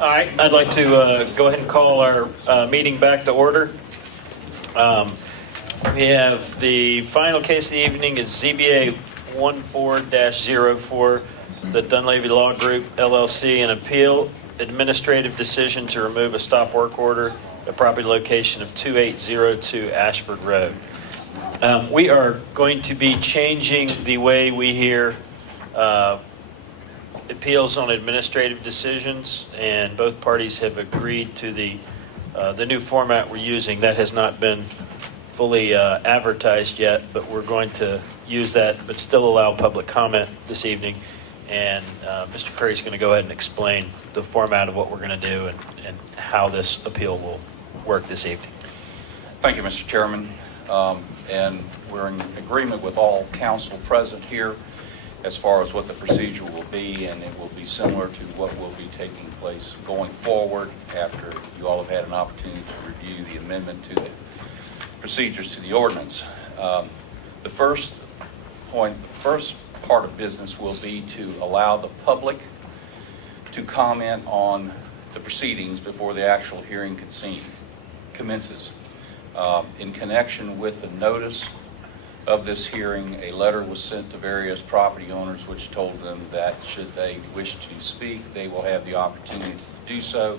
All right, I'd like to go ahead and call our meeting back to order. We have the final case of the evening is ZBA 14-04, the Dunleavy Law Group LLC, an appeal administrative decision to remove a stop work order at property location of 2802 Ashford Road. We are going to be changing the way we hear appeals on administrative decisions, and both parties have agreed to the new format we're using. That has not been fully advertised yet, but we're going to use that, but still allow public comment this evening. And Mr. Curry's going to go ahead and explain the format of what we're going to do and how this appeal will work this evening. Thank you, Mr. Chairman. And we're in agreement with all council present here as far as what the procedure will be, and it will be similar to what will be taking place going forward after you all have had an opportunity to review the amendment to the procedures to the ordinance. The first part of business will be to allow the public to comment on the proceedings before the actual hearing commences. In connection with the notice of this hearing, a letter was sent to various property owners which told them that should they wish to speak, they will have the opportunity to do so.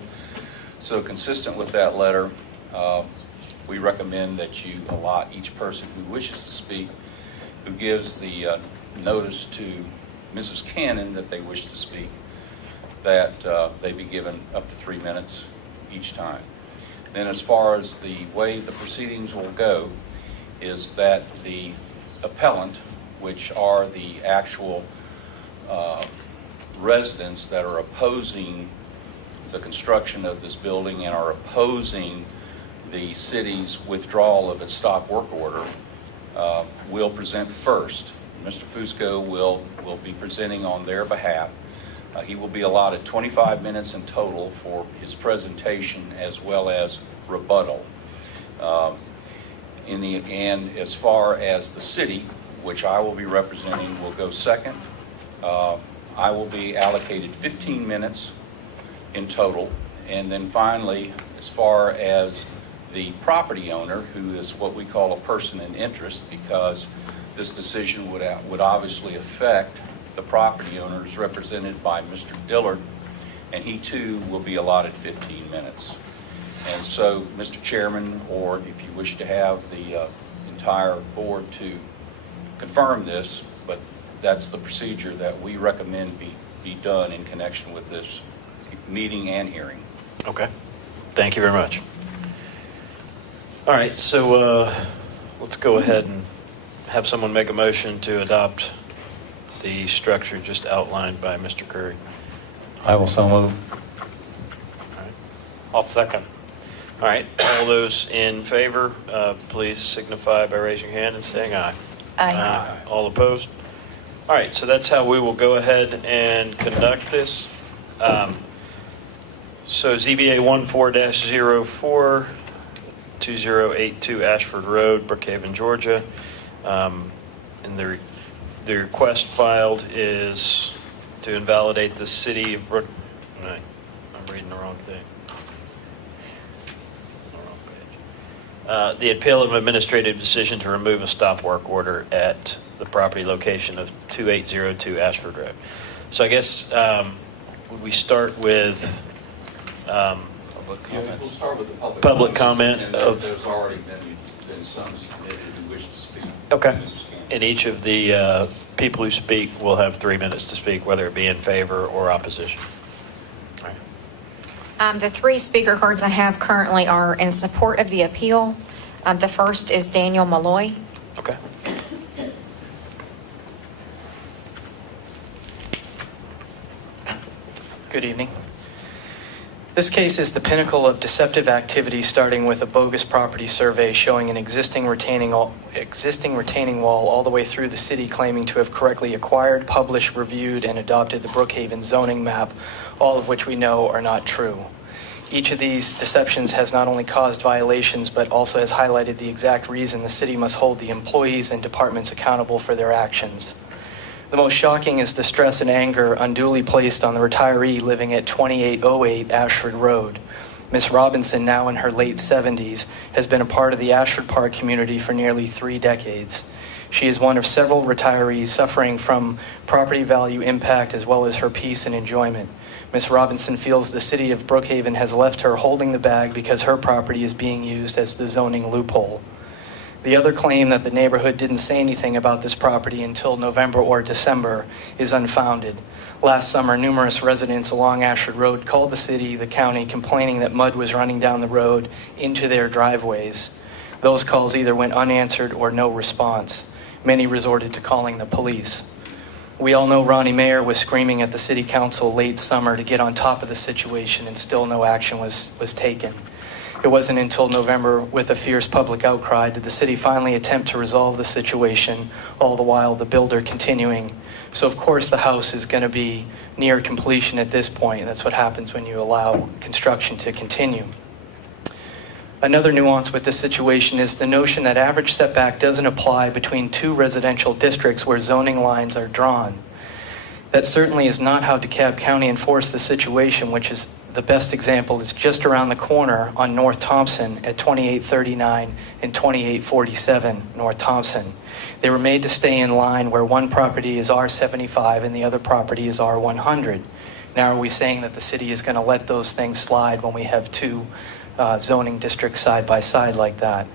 So consistent with that letter, we recommend that you allot each person who wishes to speak, who gives the notice to Mrs. Cannon that they wish to speak, that they be given up to 3 minutes each time. Then as far as the way the proceedings will go is that the appellant, which are the actual residents that are opposing the construction of this building and are opposing the city's withdrawal of its stop work order, will present first. Mr. Fusco will be presenting on their behalf. He will be allotted 25 minutes in total for his presentation as well as rebuttal. In the end, as far as the city, which I will be representing, will go second. I will be allocated 15 minutes in total. And then finally, as far as the property owner, who is what we call a person in interest, because this decision would obviously affect the property owners represented by Mr. Dillard, and he too will be allotted 15 minutes. And so, Mr. Chairman, or if you wish to have the entire board to confirm this, but that's the procedure that we recommend be done in connection with this meeting and hearing. Okay. Thank you very much. All right, so let's go ahead and have someone make a motion to adopt the structure just outlined by Mr. Curry. I will so move. All right. I'll second. All right, all those in favor, please signify by raising your hand and saying aye. Aye. All opposed? All right, so that's how we will go ahead and conduct this. So ZBA 14-04, 2082 Ashford Road, Brookhaven, Georgia. And the request filed is to invalidate the city of Brook. No, I'm reading the wrong thing. The appeal of an administrative decision to remove a stop work order at the property location of 2802 Ashford Road. So I guess would we start with Public comments. We'll start with the public comment and of. There's already been some submitted who wish to speak. Okay. And each of the people who speak will have 3 minutes to speak, whether it be in favor or opposition. All right. The 3 speaker cards I have currently are in support of the appeal. The first is Daniel Malloy. Okay. Good evening. This case is the pinnacle of deceptive activity, starting with a bogus property survey showing an existing retaining wall all the way through the city claiming to have correctly acquired, published, reviewed, and adopted the Brookhaven zoning map, all of which we know are not true. Each of these deceptions has not only caused violations, but also has highlighted the exact reason the city must hold the employees and departments accountable for their actions. The most shocking is the stress and anger unduly placed on the retiree living at 2808 Ashford Road. Ms. Robinson, now in her late 70s, has been a part of the Ashford Park community for nearly 3 decades. She is one of several retirees suffering from property value impact as well as her peace and enjoyment. Ms. Robinson feels the city of Brookhaven has left her holding the bag because her property is being used as the zoning loophole. The other claim that the neighborhood didn't say anything about this property until November or December is unfounded. Last summer, numerous residents along Ashford Road called the city, the county, complaining that mud was running down the road into their driveways. Those calls either went unanswered or no response. Many resorted to calling the police. We all know Ronnie Mayer was screaming at the city council late summer to get on top of the situation, and still no action was taken. It wasn't until November, with a fierce public outcry, did the city finally attempt to resolve the situation, all the while the builder continuing. So of course the house is going to be near completion at this point. That's what happens when you allow construction to continue. Another nuance with this situation is the notion that average setback doesn't apply between 2 residential districts where zoning lines are drawn. That certainly is not how DeKalb County enforced the situation, which is the best example is just around the corner on North Thompson at 2839 and 2847 North Thompson. They were made to stay in line where one property is R75 and the other property is R100. Now are we saying that the city is going to let those things slide when we have 2 zoning districts side by side like that?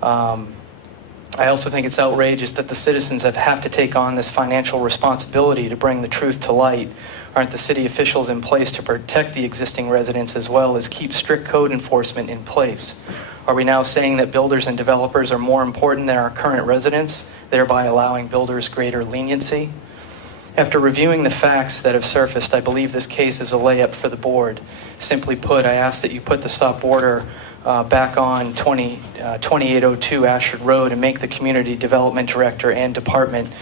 I also think it's outrageous that the citizens have to take on this financial responsibility to bring the truth to light. Aren't the city officials in place to protect the existing residents as well as keep strict code enforcement in place? Are we now saying that builders and developers are more important than our current residents, thereby allowing builders greater leniency? After reviewing the facts that have surfaced, I believe this case is a layup for the board. Simply put, I ask that you put the stop order back on 2802 Ashford Road and make the community development director and department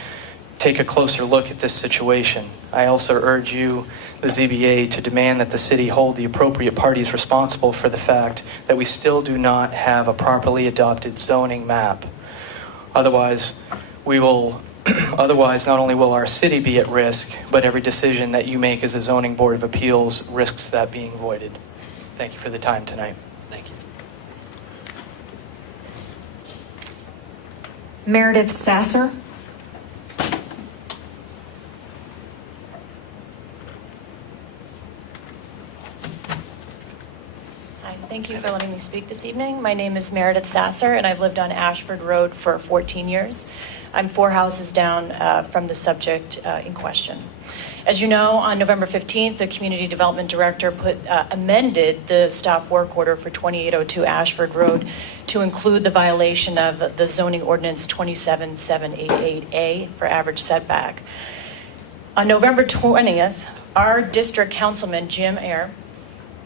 take a closer look at this situation. I also urge you, the ZBA, to demand that the city hold the appropriate parties responsible for the fact that we still do not have a properly adopted zoning map. Otherwise, not only will our city be at risk, but every decision that you make as a zoning board of appeals risks that being voided. Thank you for the time tonight. Thank you. Meredith Sasser. Thank you for letting me speak this evening. My name is Meredith Sasser, and I've lived on Ashford Road for 14 years. I'm 4 houses down from the subject in question. As you know, on November 15th, the Community Development Director amended the stop work order for 2802 Ashford Road to include the violation of the zoning ordinance 27788A for average setback. On November 20th, our district councilman, Jim Ayer,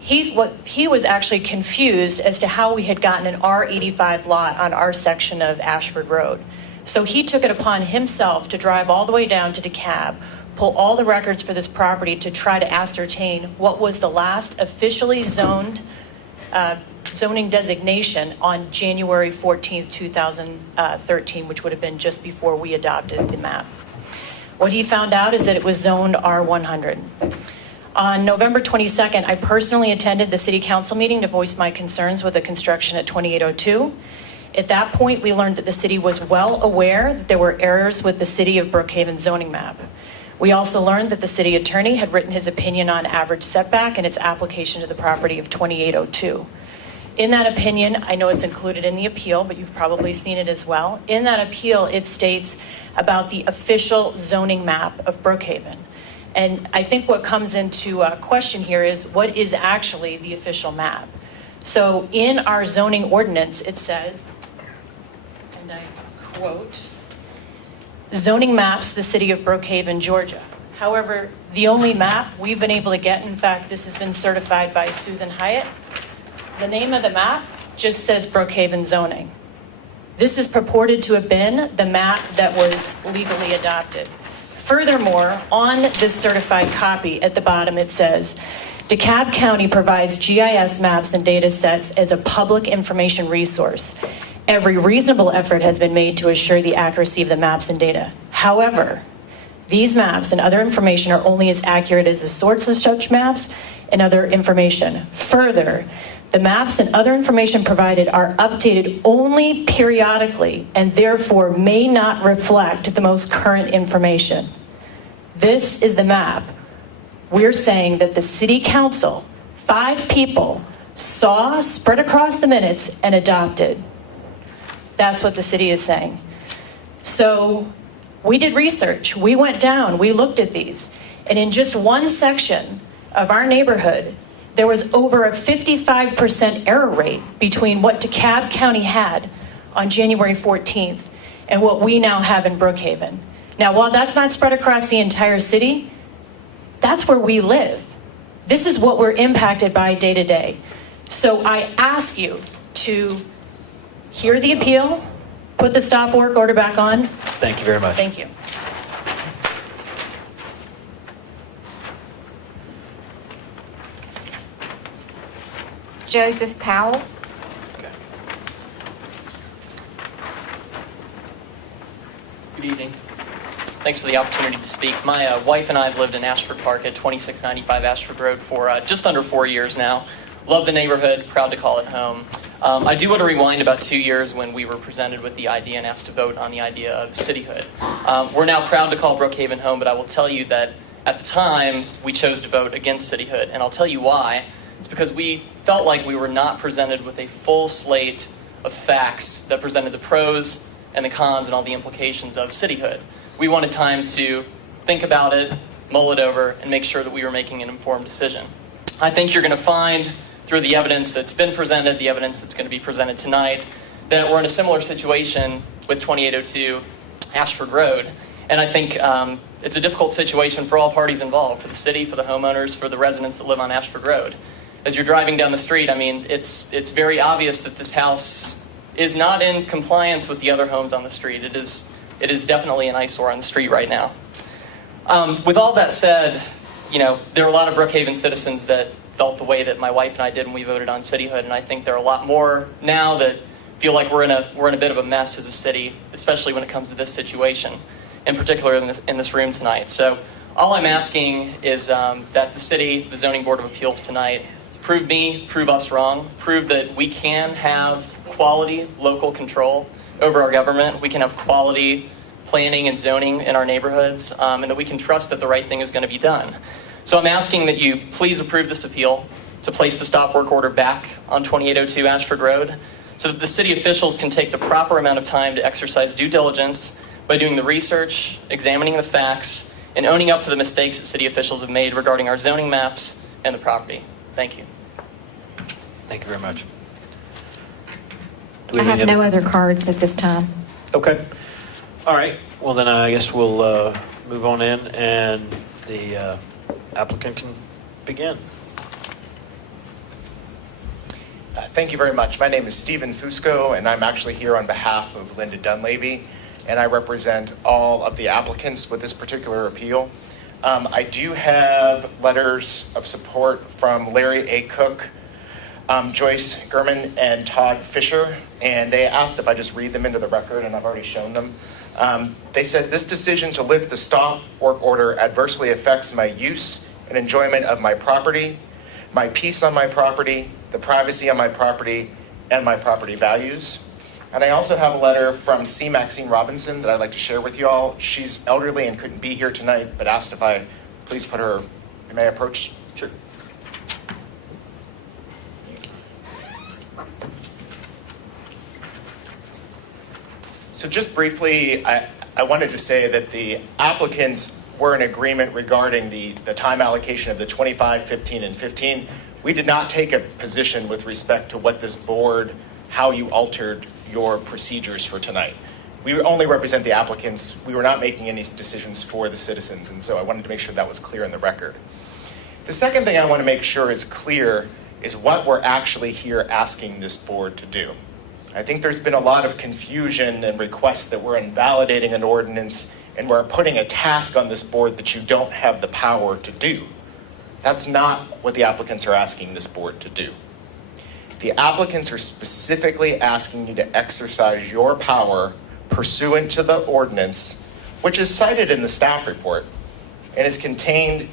he was actually confused as to how we had gotten an R85 lot on our section of Ashford Road. So he took it upon himself to drive all the way down to DeKalb, pull all the records for this property to try to ascertain what was the last officially zoned zoning designation on January 14th, 2013, which would have been just before we adopted the map. What he found out is that it was zoned R100. On November 22nd, I personally attended the city council meeting to voice my concerns with the construction at 2802. At that point, we learned that the city was well aware that there were errors with the city of Brookhaven zoning map. We also learned that the city attorney had written his opinion on average setback and its application to the property of 2802. In that opinion, I know it's included in the appeal, but you've probably seen it as well. In that appeal, it states about the official zoning map of Brookhaven. And I think what comes into question here is what is actually the official map. So in our zoning ordinance, it says, and I quote, zoning maps the city of Brookhaven, Georgia. However, the only map we've been able to get, in fact, this has been certified by Susan Hyatt, the name of the map just says Brookhaven zoning. This is purported to have been the map that was legally adopted. Furthermore, on this certified copy at the bottom, it says, DeKalb County provides GIS maps and data sets as a public information resource. Every reasonable effort has been made to assure the accuracy of the maps and data. However, these maps and other information are only as accurate as the source of such maps and other information. Further, the maps and other information provided are updated only periodically and therefore may not reflect the most current information. This is the map we're saying that the city council, 5 people, saw, spread across the minutes, and adopted. That's what the city is saying. So we did research. We went down. We looked at these. And in just one section of our neighborhood, there was over a 55% error rate between what DeKalb County had on January 14th and what we now have in Brookhaven. Now, while that's not spread across the entire city, that's where we live. This is what we're impacted by day to day. So I ask you to hear the appeal, put the stop work order back on. Thank you very much. Thank you. Joseph Powell. Okay. Good evening. Thanks for the opportunity to speak. My wife and I have lived in Ashford Park at 2695 Ashford Road for just under 4 years now. Love the neighborhood, proud to call it home. I do want to rewind about 2 years when we were presented with the idea and asked to vote on the idea of cityhood. We're now proud to call Brookhaven home, but I will tell you that at the time we chose to vote against cityhood, and I'll tell you why. It's because we felt like we were not presented with a full slate of facts that presented the pros and the cons and all the implications of cityhood. We wanted time to think about it, mull it over, and make sure that we were making an informed decision. I think you're going to find through the evidence that's been presented, the evidence that's going to be presented tonight, that we're in a similar situation with 2802 Ashford Road. And I think it's a difficult situation for all parties involved, for the city, for the homeowners, for the residents that live on Ashford Road. As you're driving down the street, I mean, it's very obvious that this house is not in compliance with the other homes on the street. It is definitely an eyesore on the street right now. With all that said, you know, there are a lot of Brookhaven citizens that felt the way that my wife and I did when we voted on cityhood, and I think there are a lot more now that feel like we're in a bit of a mess as a city, especially when it comes to this situation, in particular in this room tonight. So all I'm asking is that the city, the Zoning Board of Appeals tonight, prove us wrong, prove that we can have quality local control over our government, we can have quality planning and zoning in our neighborhoods, and that we can trust that the right thing is going to be done. So I'm asking that you please approve this appeal to place the stop work order back on 2802 Ashford Road so that the city officials can take the proper amount of time to exercise due diligence by doing the research, examining the facts, and owning up to the mistakes that city officials have made regarding our zoning maps and the property. Thank you. Thank you very much. Do we I have any no other cards at this time. Okay. All right. Well, then I guess we'll move on in, and the applicant can begin. Thank you very much. My name is Stephen Fusco, and I'm actually here on behalf of Linda Dunleavy, and I represent all of the applicants with this particular appeal. I do have letters of support from Larry A. Cook, Joyce Gurman, and Todd Fisher, and they asked if I just read them into the record, and I've already shown them. They said, this decision to lift the stop work order adversely affects my use and enjoyment of my property, my peace on my property, the privacy on my property, and my property values. And I also have a letter from C. Maxine Robinson that I'd like to share with you all. She's elderly and couldn't be here tonight, but asked if I please put her, may I approach? Sure. So just briefly, I wanted to say that the applicants were in agreement regarding the time allocation of the 25, 15, and 15. We did not take a position with respect to what this board, how you altered your procedures for tonight. we only represent the applicants. We were not making any decisions for the citizens, and so I wanted to make sure that was clear in the record. The second thing I want to make sure is clear is what we're actually here asking this board to do. I think there's been a lot of confusion and requests that we're invalidating an ordinance and we're putting a task on this board that you don't have the power to do. That's not what the applicants are asking this board to do. The applicants are specifically asking you to exercise your power pursuant to the ordinance, which is cited in the staff report and is contained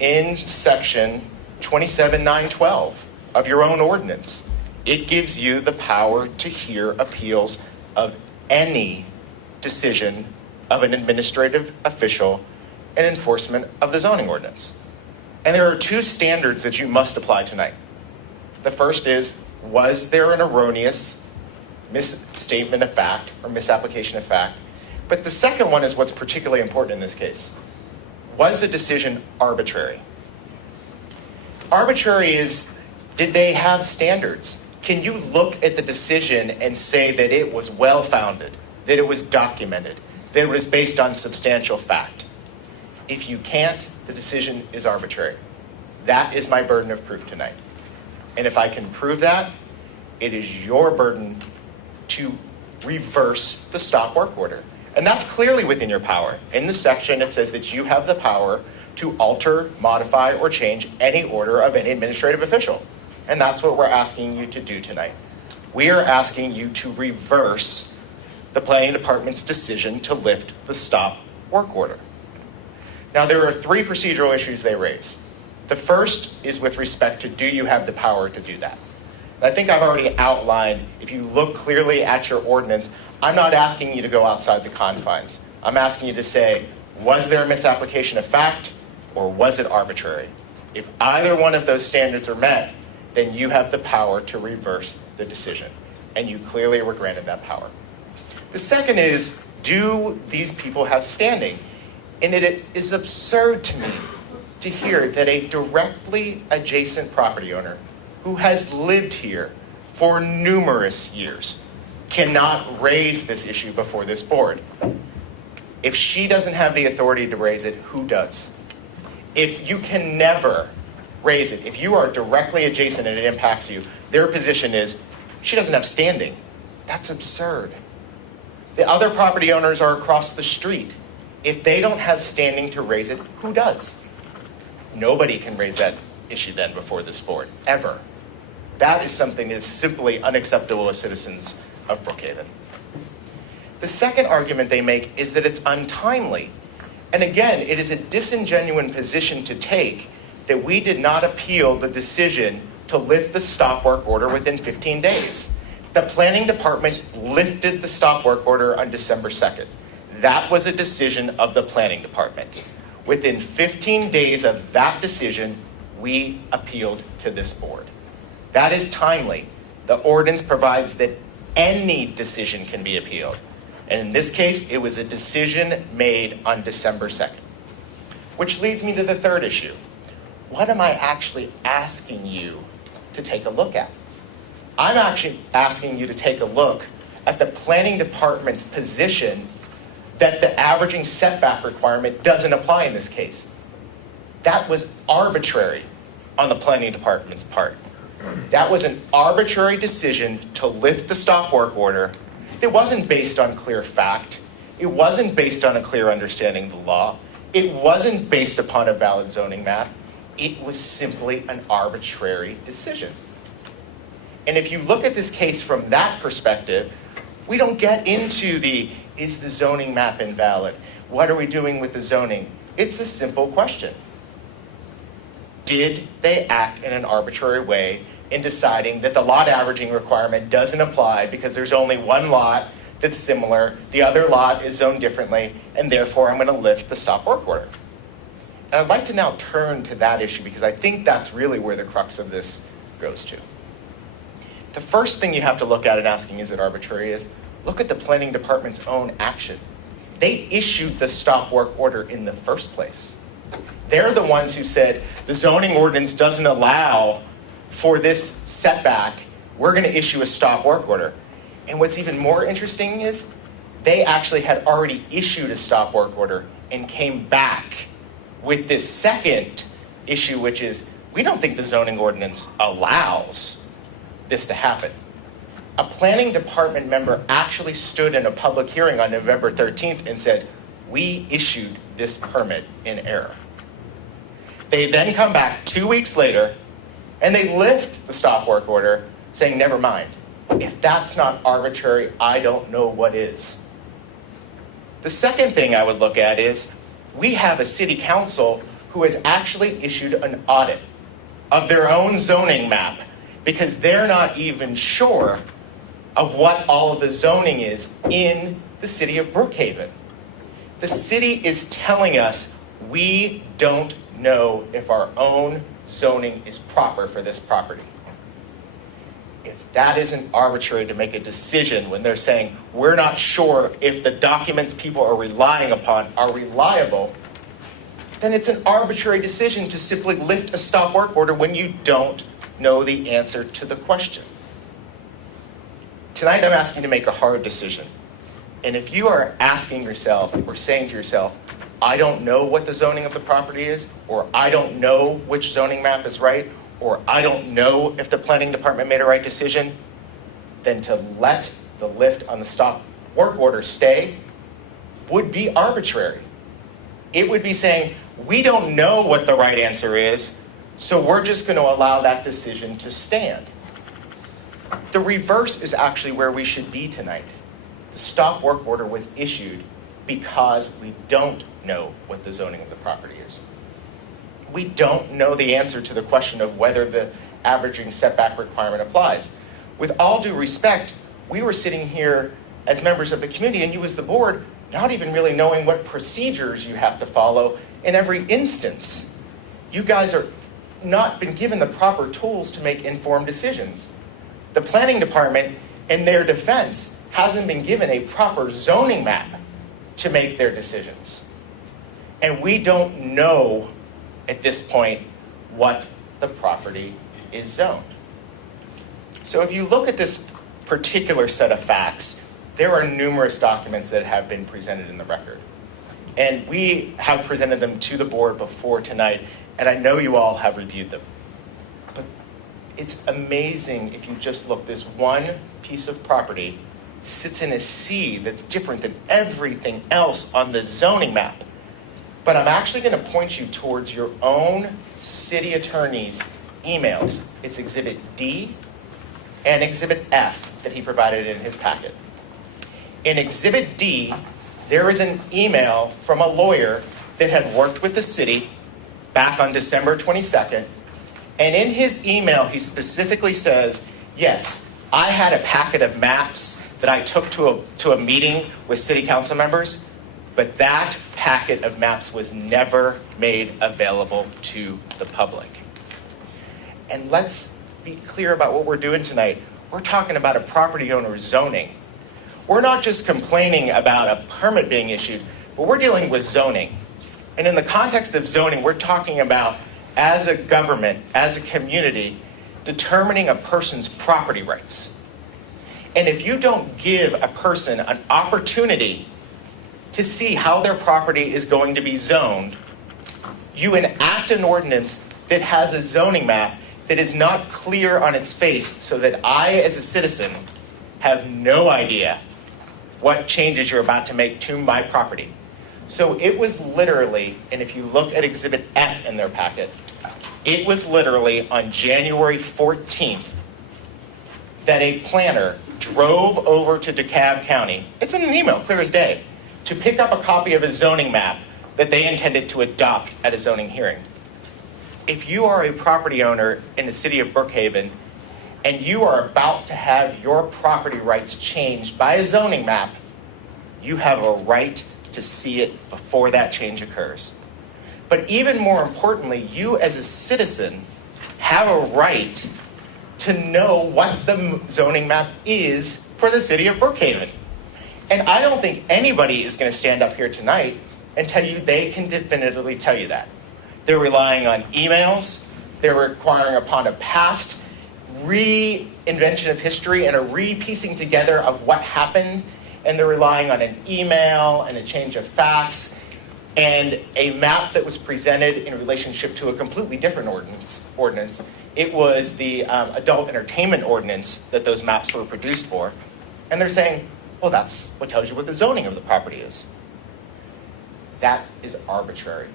in section 27912 of your own ordinance. It gives you the power to hear appeals of any decision of an administrative official in enforcement of the zoning ordinance. And there are two standards that you must apply tonight. The first is, was there an erroneous misstatement of fact or misapplication of fact? But the second one is what's particularly important in this case. Was the decision arbitrary? Arbitrary is, did they have standards? Can you look at the decision and say that it was well-founded, that it was documented, that it was based on substantial fact? If you can't, the decision is arbitrary. That is my burden of proof tonight. And if I can prove that, it is your burden to reverse the stop work order. And that's clearly within your power. In the section, it says that you have the power to alter, modify, or change any order of any administrative official. And that's what we're asking you to do tonight. We are asking you to reverse the planning department's decision to lift the stop work order. Now, there are three procedural issues they raise. The first is with respect to, do you have the power to do that? And I think I've already outlined, if you look clearly at your ordinance, I'm not asking you to go outside the confines. I'm asking you to say, was there a misapplication of fact or was it arbitrary? If either one of those standards are met, then you have the power to reverse the decision. And you clearly were granted that power. The second is, do these people have standing? And it is absurd to me to hear that a directly adjacent property owner who has lived here for numerous years cannot raise this issue before this board. If she doesn't have the authority to raise it, who does? If you can never raise it, if you are directly adjacent and it impacts you, their position is, she doesn't have standing. That's absurd. The other property owners are across the street. If they don't have standing to raise it, who does? Nobody can raise that issue then before this board, ever. That is something that is simply unacceptable as citizens of Brookhaven. The second argument they make is that it's untimely. And again, it is a disingenuous position to take that we did not appeal the decision to lift the stop work order within 15 days. The planning department lifted the stop work order on December 2nd. That was a decision of the planning department. Within 15 days of that decision, we appealed to this board. That is timely. The ordinance provides that any decision can be appealed. And in this case, it was a decision made on December 2nd. Which leads me to the third issue. What am I actually asking you to take a look at? I'm actually asking you to take a look at the planning department's position that the averaging setback requirement doesn't apply in this case. That was arbitrary on the planning department's part. That was an arbitrary decision to lift the stop work order. It wasn't based on clear fact. It wasn't based on a clear understanding of the law. It wasn't based upon a valid zoning map. It was simply an arbitrary decision. And if you look at this case from that perspective, we don't get into is the zoning map invalid? What are we doing with the zoning? It's a simple question. Did they act in an arbitrary way in deciding that the lot averaging requirement doesn't apply because there's only one lot that's similar, the other lot is zoned differently, and therefore I'm going to lift the stop work order? And I'd like to now turn to that issue because I think that's really where the crux of this goes to. The first thing you have to look at in asking is it arbitrary is, look at the planning department's own action. They issued the stop work order in the first place. They're the ones who said the zoning ordinance doesn't allow for this setback. We're going to issue a stop work order. And what's even more interesting is they actually had already issued a stop work order and came back with this second issue, which is, we don't think the zoning ordinance allows this to happen. A planning department member actually stood in a public hearing on November 13th and said, we issued this permit in error. They then come back 2 weeks later and they lift the stop work order, saying, never mind. If that's not arbitrary, I don't know what is. The second thing I would look at is, we have a city council who has actually issued an audit of their own zoning map because they're not even sure of what all of the zoning is in the city of Brookhaven. The city is telling us we don't know if our own zoning is proper for this property. If that isn't arbitrary to make a decision when they're saying we're not sure if the documents people are relying upon are reliable, then it's an arbitrary decision to simply lift a stop work order when you don't know the answer to the question. Tonight I'm asking you to make a hard decision. And if you are asking yourself or saying to yourself, I don't know what the zoning of the property is, or I don't know which zoning map is right, or I don't know if the planning department made a right decision, then to let the lift on the stop work order stay would be arbitrary. It would be saying, we don't know what the right answer is, so we're just going to allow that decision to stand. The reverse is actually where we should be tonight. The stop work order was issued because we don't know what the zoning of the property is. We don't know the answer to the question of whether the averaging setback requirement applies. With all due respect, we were sitting here as members of the community and you as the board, not even really knowing what procedures you have to follow in every instance. You guys are not been given the proper tools to make informed decisions. The planning department, in their defense, hasn't been given a proper zoning map to make their decisions. And we don't know at this point what the property is zoned. So if you look at this particular set of facts, there are numerous documents that have been presented in the record. And we have presented them to the board before tonight, and I know you all have reviewed them. But it's amazing if you just look, this one piece of property sits in a sea that's different than everything else on the zoning map. But I'm actually going to point you towards your own city attorney's emails. It's Exhibit D and Exhibit F that he provided in his packet. In Exhibit D, there is an email from a lawyer that had worked with the city back on December 22nd. And in his email, he specifically says, yes, I had a packet of maps that I took to a meeting with city council members, but that packet of maps was never made available to the public. And let's be clear about what we're doing tonight. We're talking about a property owner's zoning. We're not just complaining about a permit being issued, but we're dealing with zoning. And in the context of zoning, we're talking about, as a government, as a community, determining a person's property rights. And if you don't give a person an opportunity to see how their property is going to be zoned, you enact an ordinance that has a zoning map that is not clear on its face, so that I, as a citizen, have no idea what changes you're about to make to my property. So it was literally, and if you look at Exhibit F in their packet, it was literally on January 14th that a planner drove over to DeKalb County, it's in an email, clear as day, to pick up a copy of a zoning map that they intended to adopt at a zoning hearing. If you are a property owner in the city of Brookhaven and you are about to have your property rights changed by a zoning map, you have a right to see it before that change occurs. But even more importantly, you as a citizen have a right to know what the zoning map is for the city of Brookhaven. And I don't think anybody is going to stand up here tonight and tell you they can definitively tell you that. They're relying on emails. They're requiring upon a past reinvention of history and a re-piecing together of what happened and they're relying on an email and a change of fax and a map that was presented in relationship to a completely different ordinance. It was the adult entertainment ordinance that those maps were produced for. And they're saying, well, that's what tells you what the zoning of the property is. That is arbitrary.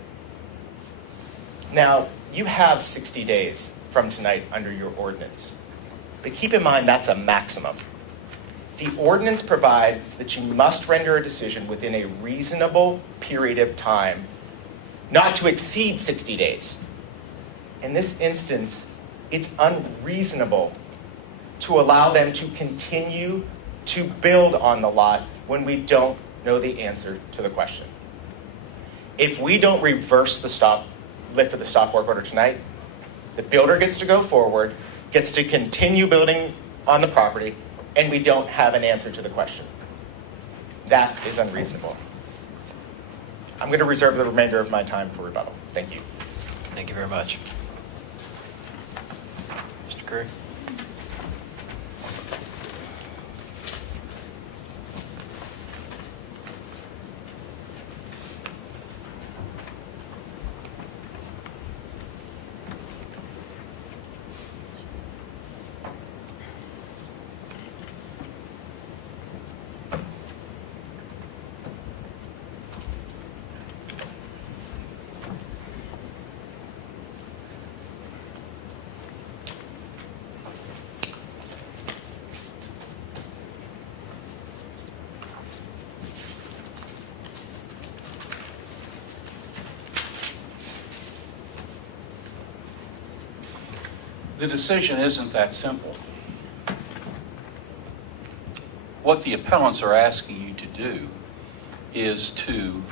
Now, you have 60 days from tonight under your ordinance. But keep in mind, that's a maximum. The ordinance provides that you must render a decision within a reasonable period of time, not to exceed 60 days. In this instance, it's unreasonable to allow them to continue to build on the lot when we don't know the answer to the question. If we don't reverse the lift of the stop work order tonight, the builder gets to go forward, gets to continue building on the property, and we don't have an answer to the question. That is unreasonable. I'm going to reserve the remainder of my time for rebuttal. Thank you. Thank you very much. Mr. Curry? The decision isn't that simple. What the appellants are asking you to do is to,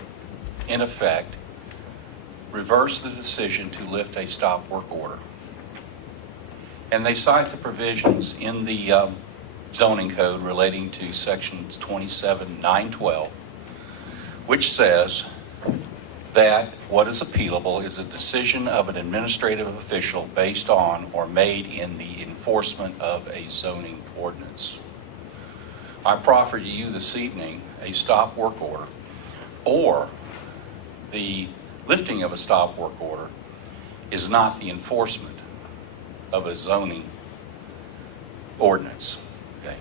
in effect, reverse the decision to lift a stop work order. And they cite the provisions in the zoning code relating to sections 27-912, which says that what is appealable is a decision of an administrative official based on or made in the enforcement of a zoning ordinance. I proffer to you this evening a stop work order, or the lifting of a stop work order is not the enforcement of a zoning ordinance. Okay.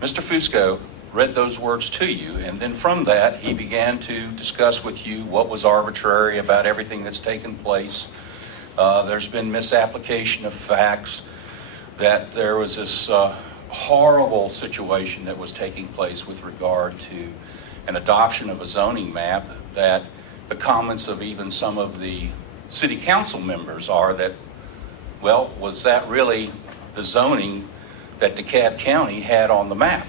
Mr. Fusco read those words to you, and then from that he began to discuss with you what was arbitrary about everything that's taken place. There's been misapplication of facts, that there was this horrible situation that was taking place with regard to an adoption of a zoning map, that the comments of even some of the city council members are that, well, was that really the zoning that DeKalb County had on the map?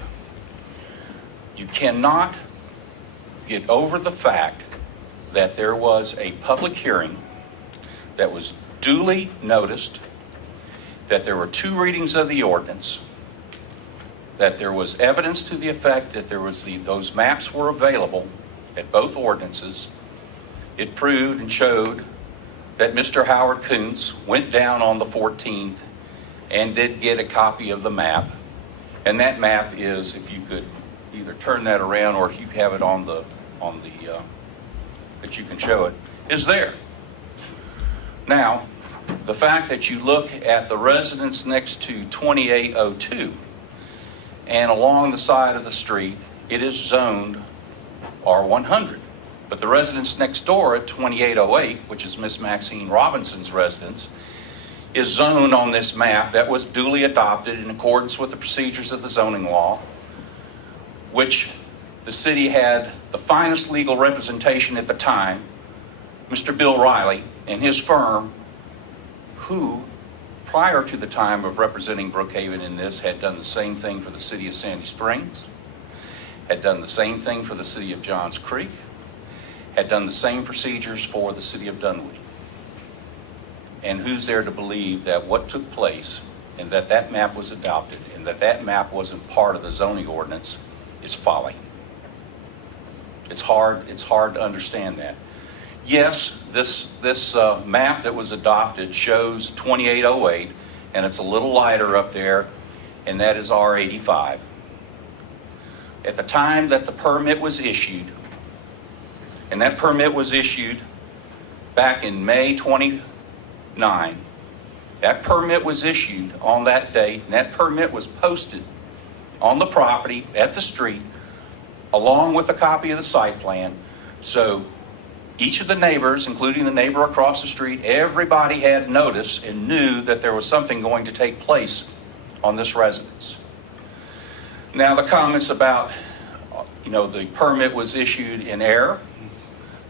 You cannot get over the fact that there was a public hearing that was duly noticed, that there were 2 readings of the ordinance, that there was evidence to the effect that there was those maps were available at both ordinances. It proved and showed that Mr. Howard Kuntz went down on the 14th and did get a copy of the map. And that map is, if you could either turn that around or if you have it on the that you can show it, is there. Now, the fact that you look at the residence next to 2802 and along the side of the street, it is zoned R100. But the residence next door at 2808, which is Miss Maxine Robinson's residence, is zoned on this map that was duly adopted in accordance with the procedures of the zoning law, which the city had the finest legal representation at the time, Mr. Bill Riley and his firm, who, prior to the time of representing Brookhaven in this, had done the same thing for the city of Sandy Springs, had done the same thing for the city of Johns Creek, had done the same procedures for the city of Dunwoody. And who's there to believe that what took place and that that map was adopted and that that map wasn't part of the zoning ordinance is folly. It's hard to understand that. Yes, this map that was adopted shows 2808, and it's a little lighter up there, and that is R85. at the time that the permit was issued, and that permit was issued back in May 29, that permit was issued on that date, and that permit was posted on the property at the street along with a copy of the site plan. So each of the neighbors, including the neighbor across the street, everybody had notice and knew that there was something going to take place on this residence. Now, the comments about, the permit was issued in error.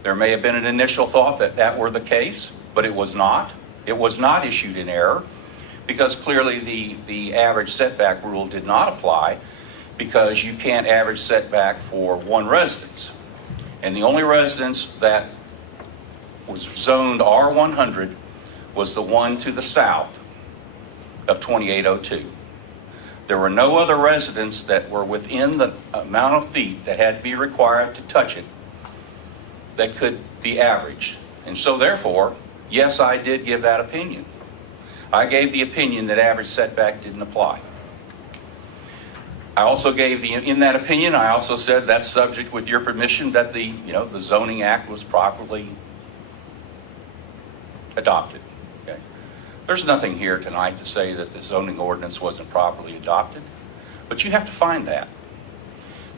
There may have been an initial thought that that were the case, but it was not. It was not issued in error because clearly the average setback rule did not apply, because you can't average setback for one residence. And the only residence that was zoned R100 was the one to the south of 2802. There were no other residents that were within the amount of feet that had to be required to touch it that could be averaged. And so therefore, yes, I did give that opinion. I gave the opinion that average setback didn't apply. I also gave in that opinion, I also said that's subject, with your permission, that the zoning act was properly adopted. Okay? There's nothing here tonight to say that the zoning ordinance wasn't properly adopted, but you have to find that.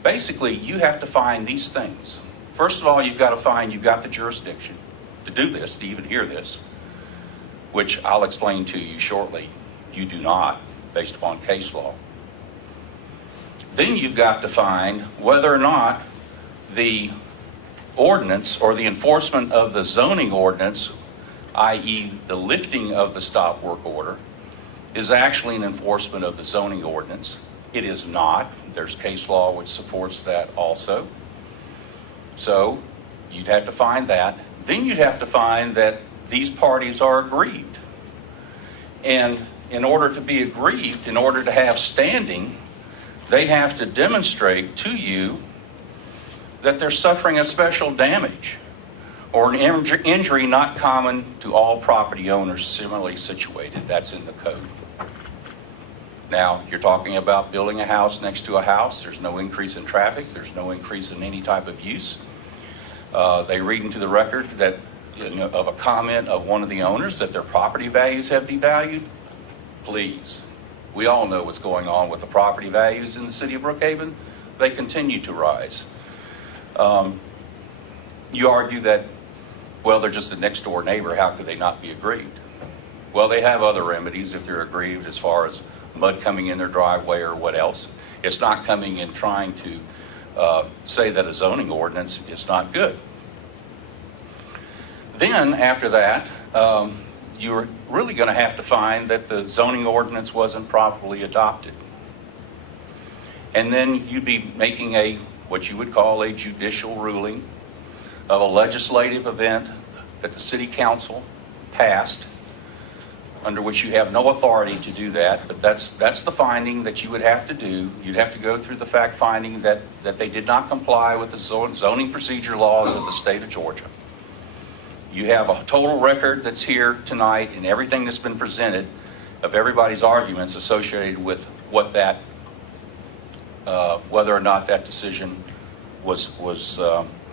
Basically, you have to find these things. First of all, you've got to find you've got the jurisdiction to do this, to even hear this, which I'll explain to you shortly. You do not, based upon case law. Then you've got to find whether or not the ordinance or the enforcement of the zoning ordinance, i.e. the lifting of the stop work order, is actually an enforcement of the zoning ordinance. It is not. There's case law which supports that also. So you'd have to find that. Then you'd have to find that these parties are aggrieved. And in order to be aggrieved, in order to have standing, they have to demonstrate to you that they're suffering a special damage or an injury not common to all property owners similarly situated. That's in the code. Now, you're talking about building a house next to a house. There's no increase in traffic. There's no increase in any type of use. They read into the record that of a comment of one of the owners that their property values have devalued. Please. We all know what's going on with the property values in the city of Brookhaven. They continue to rise. You argue that, well, they're just a next door neighbor. How could they not be aggrieved? Well, they have other remedies if they're aggrieved, as far as mud coming in their driveway or what else. It's not coming in trying to say that a zoning ordinance is not good. Then after that, you're really going to have to find that the zoning ordinance wasn't properly adopted. And then you'd be making what you would call a judicial ruling of a legislative event that the city council passed, under which you have no authority to do that, but that's the finding that you would have to do. You'd have to go through the fact finding that they did not comply with the zoning procedure laws of the state of Georgia. You have a total record that's here tonight and everything that's been presented of everybody's arguments associated with what that, whether or not that decision was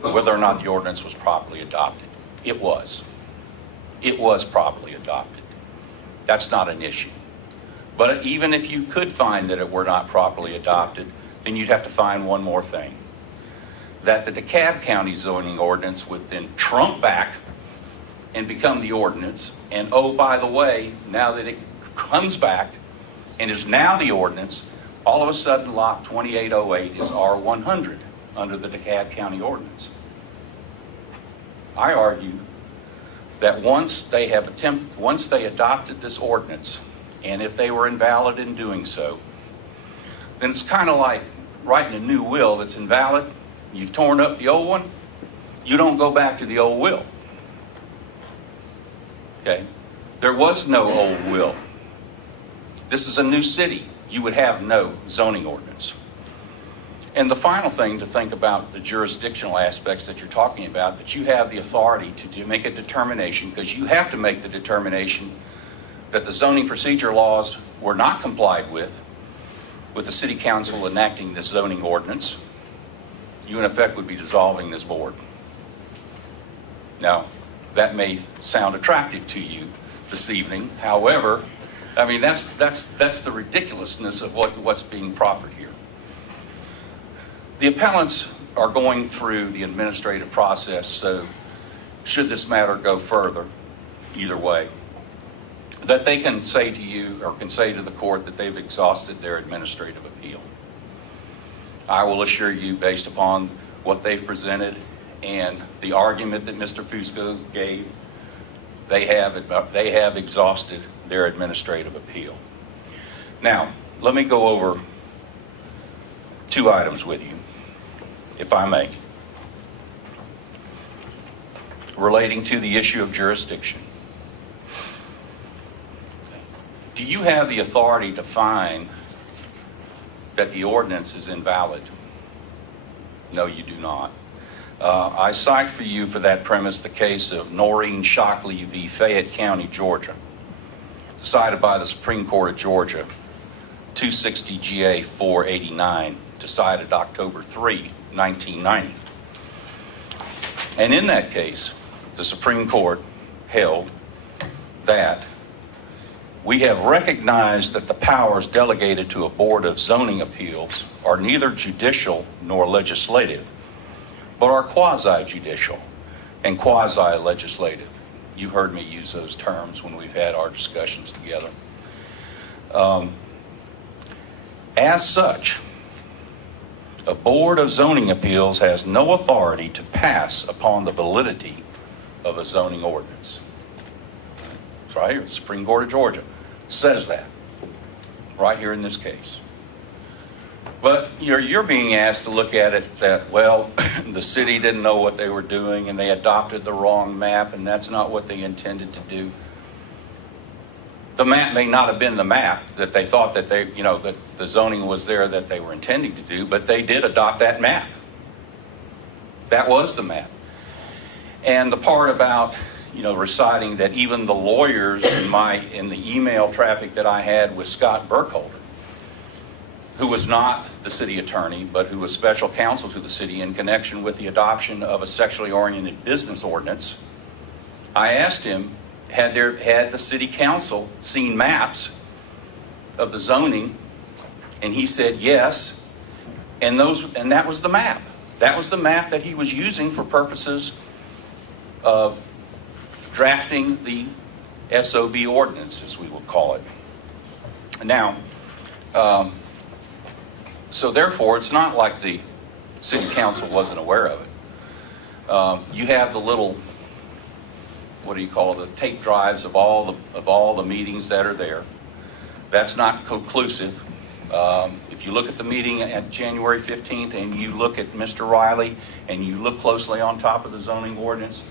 whether or not the ordinance was properly adopted. It was. It was properly adopted. That's not an issue. But even if you could find that it were not properly adopted, then you'd have to find one more thing. That the DeKalb County zoning ordinance would then trump back and become the ordinance. And oh, by the way, now that it comes back and is now the ordinance, all of a sudden lot 2808 is R100 under the DeKalb County ordinance. I argue that once they adopted this ordinance, and if they were invalid in doing so, then it's kind of like writing a new will that's invalid. You've torn up the old one. You don't go back to the old will. Okay? There was no old will. This is a new city. You would have no zoning ordinance. And the final thing to think about the jurisdictional aspects that you're talking about, that you have the authority to make a determination, because you have to make the determination that the zoning procedure laws were not complied with the city council enacting this zoning ordinance. you in effect would be dissolving this board. Now, that may sound attractive to you this evening. However, I mean, that's the ridiculousness of what's being proffered here. The appellants are going through the administrative process, so should this matter go further, either way, that they can say to you or can say to the court that they've exhausted their administrative appeal. I will assure you, based upon what they've presented and the argument that Mr. Fusco gave, they have exhausted their administrative appeal. Now, let me go over 2 items with you, if I may, relating to the issue of jurisdiction. Do you have the authority to find that the ordinance is invalid? No, you do not. I cite for you for that premise the case of Noreen Shockley v. Fayette County, Georgia, decided by the Supreme Court of Georgia, 260 GA 489, decided October 3, 1990. And in that case, the Supreme Court held that we have recognized that the powers delegated to a Board of Zoning Appeals are neither judicial nor legislative, but are quasi-judicial and quasi-legislative. You've heard me use those terms when we've had our discussions together. As such, a Board of Zoning Appeals has no authority to pass upon the validity of a zoning ordinance. It's right here, the Supreme Court of Georgia says that, right here in this case. But you're being asked to look at it that, well, the city didn't know what they were doing and they adopted the wrong map and that's not what they intended to do. The map may not have been the map that they thought that that the zoning was there that they were intending to do, but they did adopt that map. That was the map. And the part about, reciting that even the lawyers in the email traffic that I had with Scott Burkholder, who was not the city attorney, but who was special counsel to the city in connection with the adoption of a sexually oriented business ordinance, I asked him, had the city council seen maps of the zoning? And he said yes, and that was the map. That was the map that he was using for purposes of drafting the SOB ordinance, as we will call it. Now, so therefore, it's not like the city council wasn't aware of it. You have the little, the tape drives of all the meetings that are there. That's not conclusive. If you look at the meeting at January 15th and you look at Mr. Riley and you look closely on top of the zoning ordinance,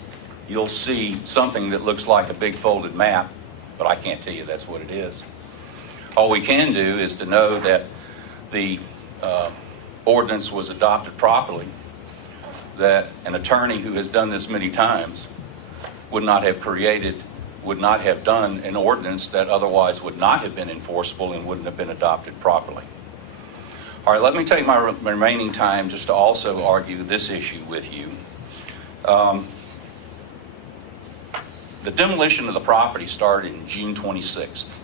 you'll see something that looks like a big folded map, but I can't tell you that's what it is. All we can do is to know that the ordinance was adopted properly, that an attorney who has done this many times would not have done an ordinance that otherwise would not have been enforceable and wouldn't have been adopted properly. All right, let me take my remaining time just to also argue this issue with you. The demolition of the property started in June 26th.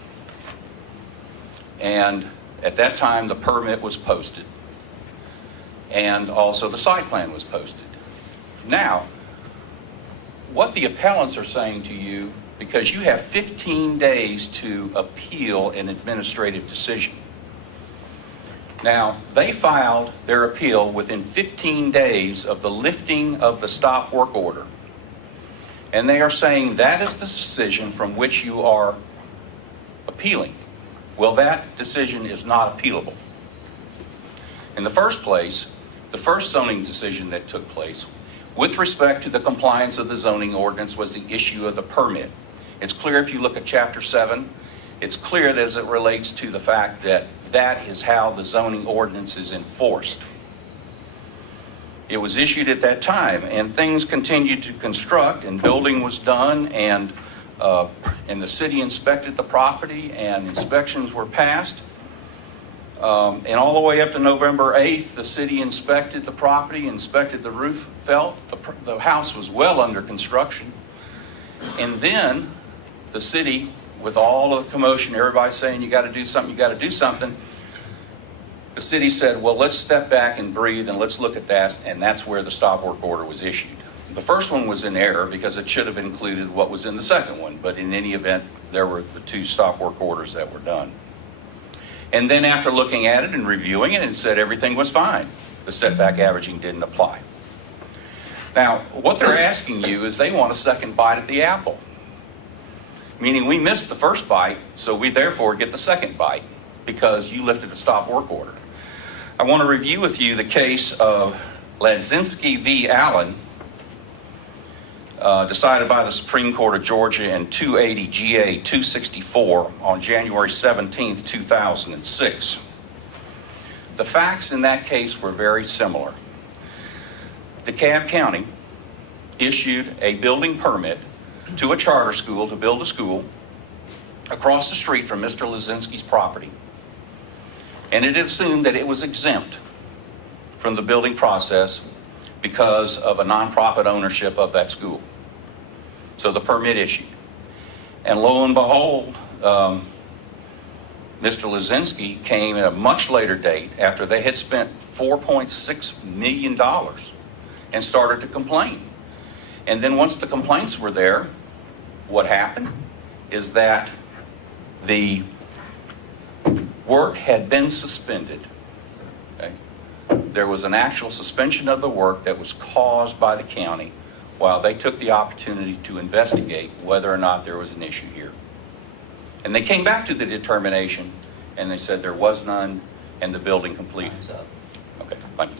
And at that time, the permit was posted. And also the site plan was posted. Now, what the appellants are saying to you, because you have 15 days to appeal an administrative decision. Now, they filed their appeal within 15 days of the lifting of the stop work order. And they are saying that is the decision from which you are appealing. Well, that decision is not appealable. In the first place, the first zoning decision that took place with respect to the compliance of the zoning ordinance was the issue of the permit. It's clear if you look at Chapter 7, it's clear that as it relates to the fact that that is how the zoning ordinance is enforced. It was issued at that time, and things continued to construct, and building was done, and the city inspected the property, and inspections were passed. And all the way up to November 8th, the city inspected the property, inspected the roof, felt the house was well under construction. And then the city, with all of the commotion, everybody saying, you got to do something, you got to do something, the city said, well, let's step back and breathe and let's look at that, and that's where the stop work order was issued. The first one was in error because it should have included what was in the second one, but in any event, there were the two stop work orders that were done. And then after looking at it and reviewing it, it said everything was fine. The setback averaging didn't apply. Now, what they're asking you is they want a second bite at the apple. Meaning we missed the first bite, so we therefore get the second bite because you lifted a stop work order. I want to review with you the case of Ladzinski v. Allen, decided by the Supreme Court of Georgia in 280 GA 264 on January 17, 2006. The facts in that case were very similar. DeKalb County issued a building permit to a charter school to build a school across the street from Mr. Ladzinski's property. And it assumed that it was exempt from the building process because of a nonprofit ownership of that school. So the permit issued. And lo and behold, Mr. Ladzinski came at a much later date after they had spent $4.6 million and started to complain. And then once the complaints were there, what happened is that the work had been suspended. Okay? There was an actual suspension of the work that was caused by the county while they took the opportunity to investigate whether or not there was an issue here. And they came back to the determination and they said there was none and the building completed. Okay, thank you.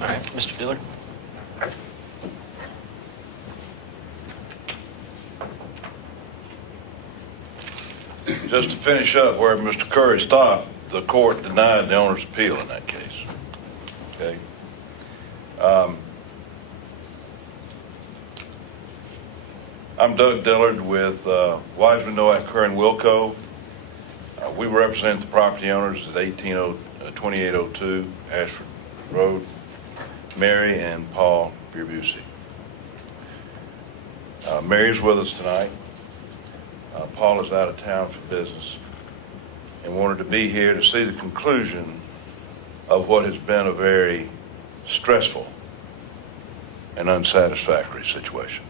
All right, Mr. Dillard. Just to finish up where Mr. Curry stopped, the court denied the owner's appeal in that case. Okay. I'm Doug Dillard with Wiseman, Noack, Kerr, and Wilco. We represent the property owners at 2802 Ashford Road, Mary and Paul Burbusey. Mary's with us tonight. Paul is out of town for business and wanted to be here to see the conclusion of what has been a very stressful and unsatisfactory situation.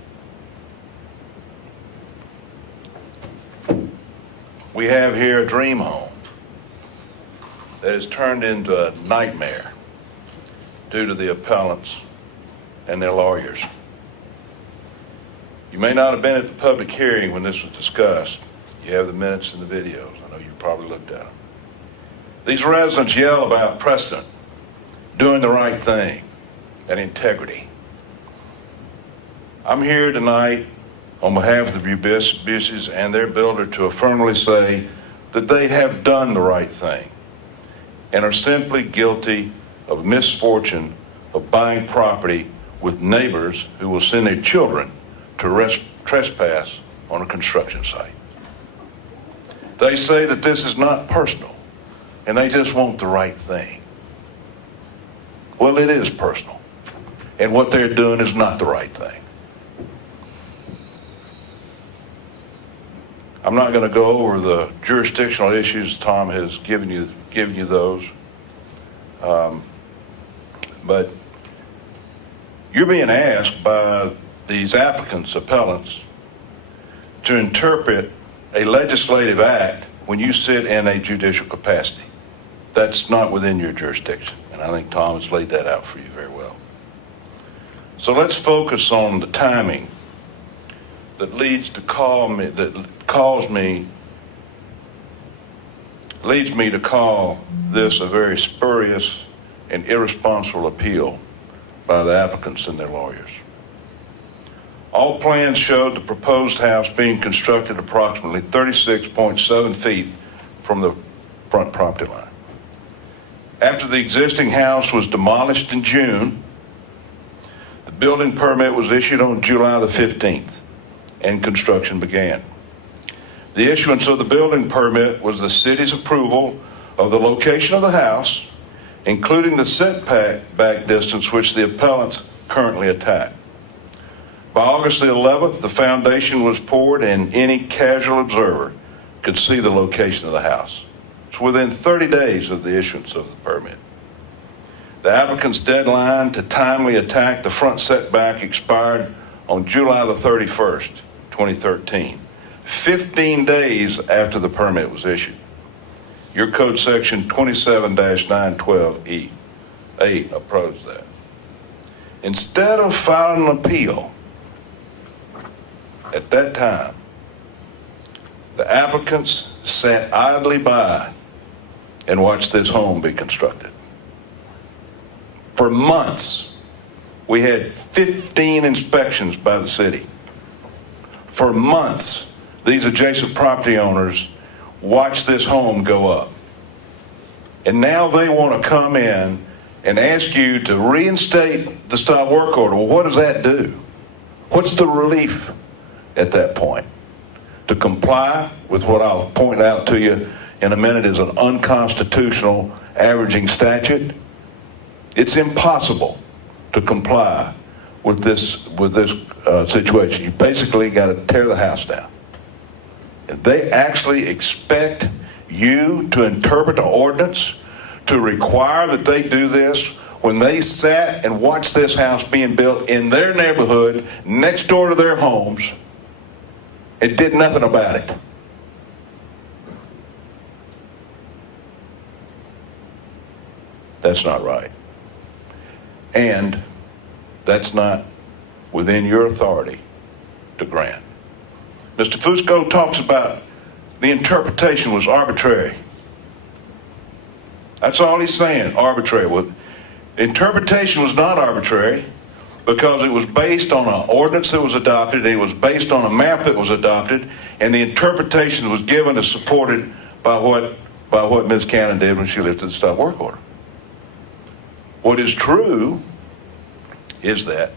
We have here a dream home that has turned into a nightmare due to the appellants and their lawyers. You may not have been at the public hearing when this was discussed. You have the minutes and the videos. I know you probably looked at them. These residents yell about precedent, doing the right thing, and integrity. I'm here tonight on behalf of the Buseys and their builder to affirmably say that they have done the right thing and are simply guilty of misfortune of buying property with neighbors who will send their children to trespass on a construction site. They say that this is not personal and they just want the right thing. Well, it is personal, and what they're doing is not the right thing. I'm not going to go over the jurisdictional issues. Tom has given you those. But you're being asked by these applicants, appellants, to interpret a legislative act when you sit in a judicial capacity. That's not within your jurisdiction, and I think Tom has laid that out for you very well. So let's focus on the timing that leads me to call this a very spurious and irresponsible appeal by the applicants and their lawyers. All plans showed the proposed house being constructed approximately 36.7 feet from the front property line. After the existing house was demolished in June, the building permit was issued on July the 15th, and construction began. The issuance of the building permit was the city's approval of the location of the house, including the setback distance which the appellants currently attack. By August the 11th, the foundation was poured and any casual observer could see the location of the house. It's within 30 days of the issuance of the permit. The applicant's deadline to timely attack the front setback expired on July the 31st, 2013, 15 days after the permit was issued. Your code section 27-912E approves that. Instead of filing an appeal, at that time, the applicants sat idly by and watched this home be constructed. For months, we had 15 inspections by the city. For months, these adjacent property owners watched this home go up. And now they want to come in and ask you to reinstate the stop work order. Well, what does that do? What's the relief at that point? To comply with what I'll point out to you in a minute is an unconstitutional averaging statute. It's impossible to comply with this situation. You basically got to tear the house down. They actually expect you to interpret the ordinance to require that they do this when they sat and watched this house being built in their neighborhood next door to their homes and did nothing about it. That's not right. And that's not within your authority to grant. Mr. Fusco talks about the interpretation was arbitrary. That's all he's saying, arbitrary. Well, interpretation was not arbitrary because it was based on an ordinance that was adopted, it was based on a map that was adopted, and the interpretation was given and supported by what Ms. Cannon did when she lifted the stop work order. What is true is that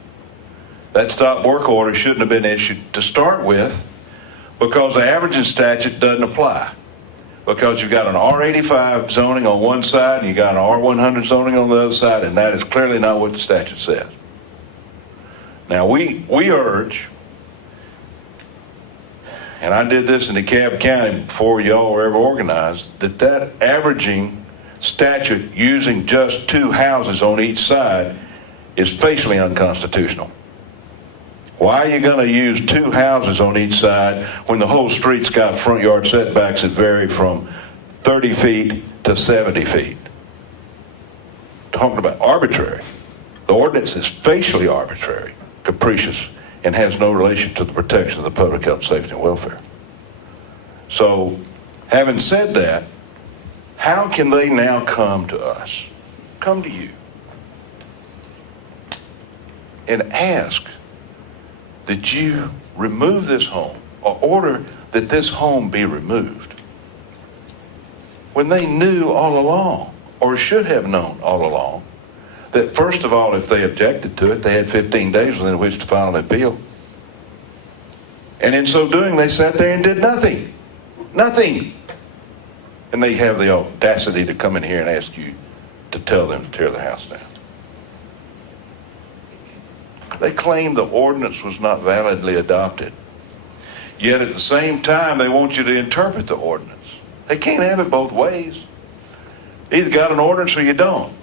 stop work order shouldn't have been issued to start with because the averaging statute doesn't apply. Because you've got an R85 zoning on one side and you got an R100 zoning on the other side, and that is clearly not what the statute says. Now we urge, and I did this in DeKalb County before y'all were ever organized, that averaging statute using just two houses on each side is facially unconstitutional. Why are you going to use two houses on each side when the whole street's got front yard setbacks that vary from 30 feet to 70 feet? Talking about arbitrary. The ordinance is facially arbitrary, capricious, and has no relation to the protection of the public health, safety, and welfare. So, having said that, how can they now come to us, come to you, and ask that you remove this home or order that this home be removed when they knew all along, or should have known all along, that first of all, if they objected to it, they had 15 days within which to file an appeal. And in so doing, they sat there and did nothing. Nothing. And they have the audacity to come in here and ask you to tell them to tear the house down. They claim the ordinance was not validly adopted. Yet at the same time, they want you to interpret the ordinance. They can't have it both ways. Either got an ordinance or you don't.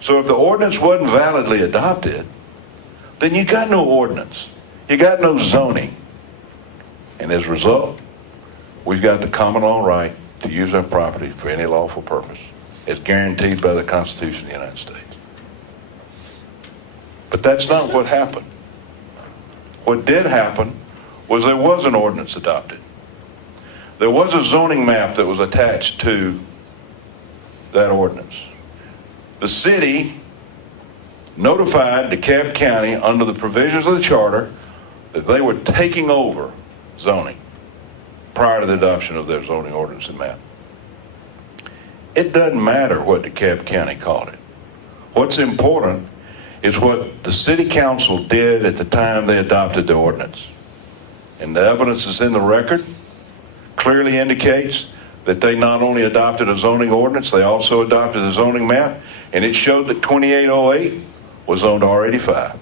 So if the ordinance wasn't validly adopted, then you got no ordinance. You got no zoning. And as a result, we've got the common law right to use our property for any lawful purpose, as guaranteed by the Constitution of the United States. But that's not what happened. What did happen was there was an ordinance adopted. There was a zoning map that was attached to that ordinance. The city notified DeKalb County under the provisions of the charter that they were taking over zoning prior to the adoption of their zoning ordinance and map. It doesn't matter what DeKalb County called it. What's important is what the city council did at the time they adopted the ordinance. And the evidence is in the record, clearly indicates that they not only adopted a zoning ordinance, they also adopted a zoning map, and it showed that 2808 was zoned R85.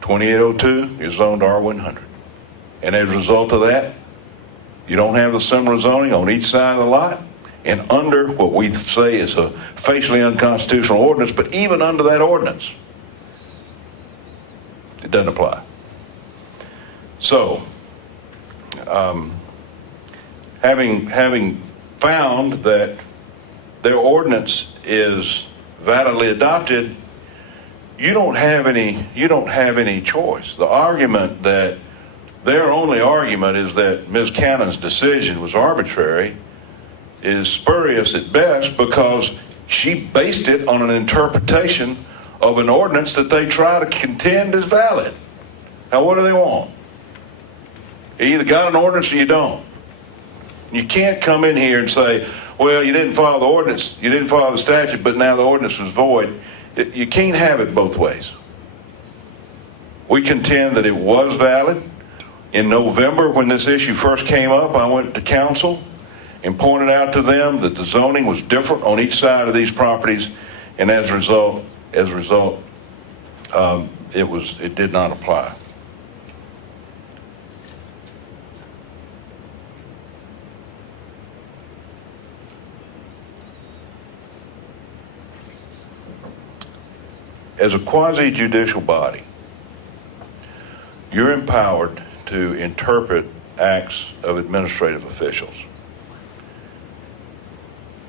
2802 is zoned R100. And as a result of that, you don't have the similar zoning on each side of the lot, and under what we say is a facially unconstitutional ordinance, but even under that ordinance, it doesn't apply. So, having found that their ordinance is validly adopted, you don't have any choice. The argument that their only argument is that Ms. Cannon's decision was arbitrary is spurious at best, because she based it on an interpretation of an ordinance that they try to contend is valid. Now, what do they want? You either got an ordinance or you don't. You can't come in here and say, well, you didn't follow the ordinance, you didn't follow the statute, but now the ordinance was void. You can't have it both ways. We contend that it was valid. In November, when this issue first came up, I went to council and pointed out to them that the zoning was different on each side of these properties, and as a result, it did not apply. As a quasi-judicial body, you're empowered to interpret acts of administrative officials.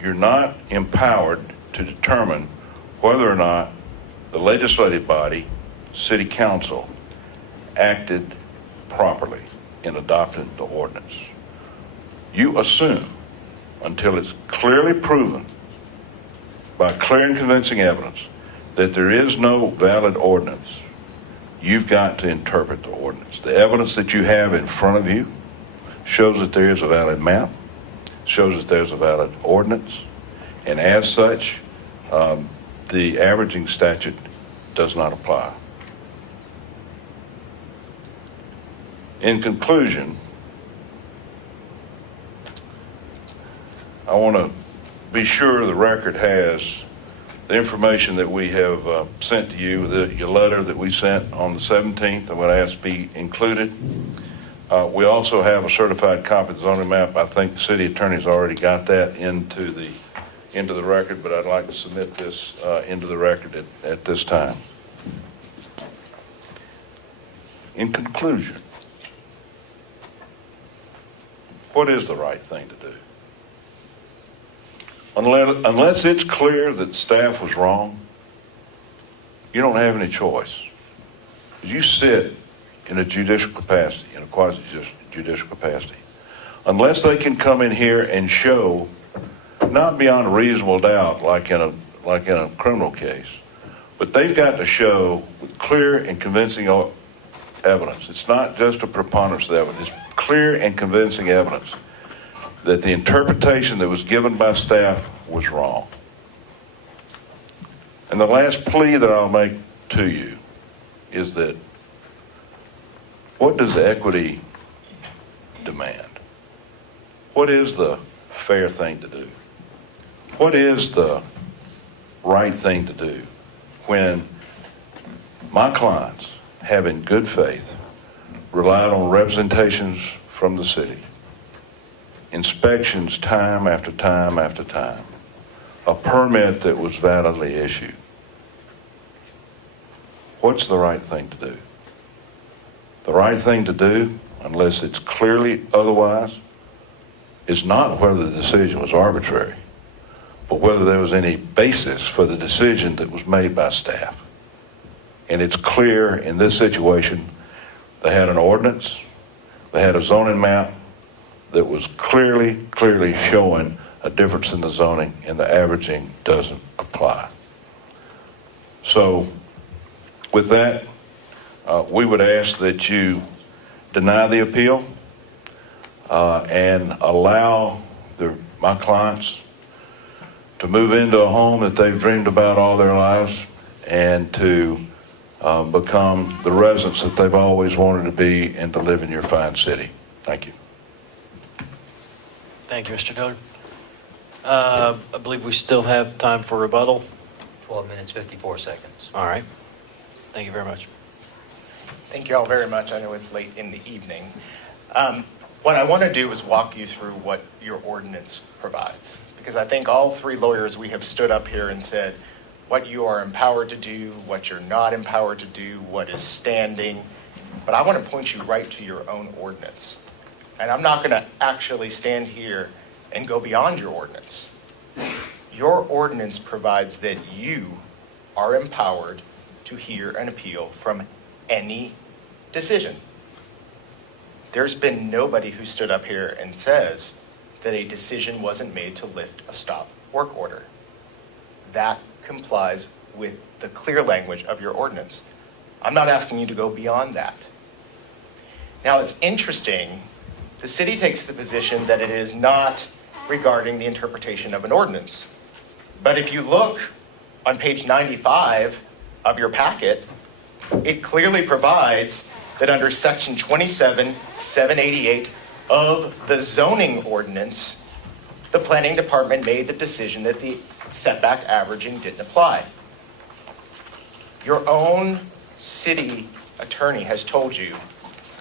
You're not empowered to determine whether or not the legislative body, city council, acted properly in adopting the ordinance. You assume, until it's clearly proven by clear and convincing evidence that there is no valid ordinance, you've got to interpret the ordinance. The evidence that you have in front of you shows that there is a valid map, shows that there's a valid ordinance, and as such, the averaging statute does not apply. In conclusion, I want to be sure the record has the information that we have sent to you, your letter that we sent on the 17th, I'm going to ask be included. We also have a certified copy of the zoning map. I think the city attorney's already got that into the record, but I'd like to submit this into the record at this time. In conclusion, what is the right thing to do? Unless it's clear that staff was wrong, you don't have any choice. You sit in a judicial capacity, in a quasi-judicial capacity. Unless they can come in here and show, not beyond a reasonable doubt, like in a criminal case, but they've got to show with clear and convincing evidence. It's not just a preponderance of evidence. It's clear and convincing evidence that the interpretation that was given by staff was wrong. And the last plea that I'll make to you is that what does equity demand? What is the fair thing to do? What is the right thing to do when my clients have in good faith relied on representations from the city, inspections time after time after time, a permit that was validly issued? What's the right thing to do? The right thing to do, unless it's clearly otherwise, is not whether the decision was arbitrary, but whether there was any basis for the decision that was made by staff. And it's clear in this situation, they had an ordinance, they had a zoning map that was clearly showing a difference in the zoning, and the averaging doesn't apply. So with that, we would ask that you deny the appeal and allow my clients to move into a home that they've dreamed about all their lives and to become the residents that they've always wanted to be and to live in your fine city. Thank you. Thank you, Mr. Dillard. I believe we still have time for rebuttal. 12 minutes, 54 seconds. All right. Thank you very much. Thank you all very much. I know it's late in the evening. What I want to do is walk you through what your ordinance provides, because I think all three lawyers, we have stood up here and said what you are empowered to do, what you're not empowered to do, what is standing. But I want to point you right to your own ordinance. And I'm not going to actually stand here and go beyond your ordinance. Your ordinance provides that you are empowered to hear an appeal from any decision. There's been nobody who stood up here and says that a decision wasn't made to lift a stop work order. That complies with the clear language of your ordinance. I'm not asking you to go beyond that. Now, it's interesting, the city takes the position that it is not regarding the interpretation of an ordinance. But if you look on page 95 of your packet, it clearly provides that under section 27-788 of the zoning ordinance, the planning department made the decision that the setback averaging didn't apply. Your own city attorney has told you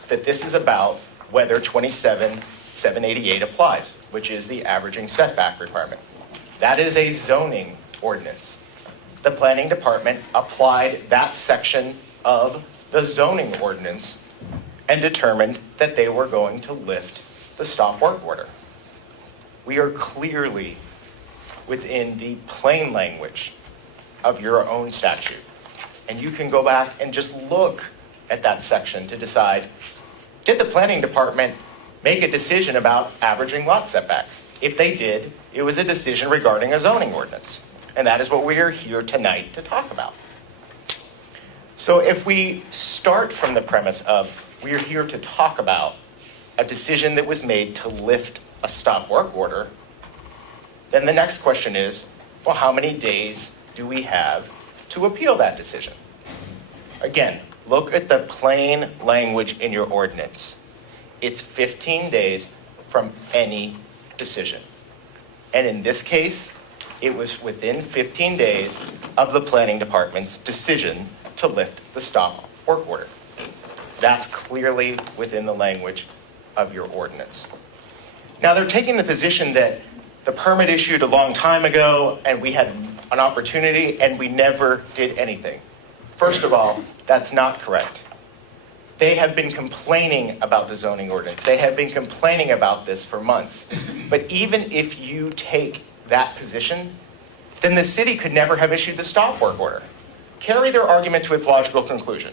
that this is about whether 27-788 applies, which is the averaging setback requirement. That is a zoning ordinance. The planning department applied that section of the zoning ordinance and determined that they were going to lift the stop work order. We are clearly within the plain language of your own statute. And you can go back and just look at that section to decide, did the planning department make a decision about averaging lot setbacks? If they did, it was a decision regarding a zoning ordinance. And that is what we are here tonight to talk about. So if we start from the premise of we're here to talk about a decision that was made to lift a stop work order, then the next question is, well, how many days do we have to appeal that decision? Again, look at the plain language in your ordinance. It's 15 days from any decision. And in this case, it was within 15 days of the planning department's decision to lift the stop work order. That's clearly within the language of your ordinance. Now, they're taking the position that the permit issued a long time ago and we had an opportunity and we never did anything. First of all, that's not correct. They have been complaining about the zoning ordinance. They have been complaining about this for months. But even if you take that position, then the city could never have issued the stop work order. Carry their argument to its logical conclusion.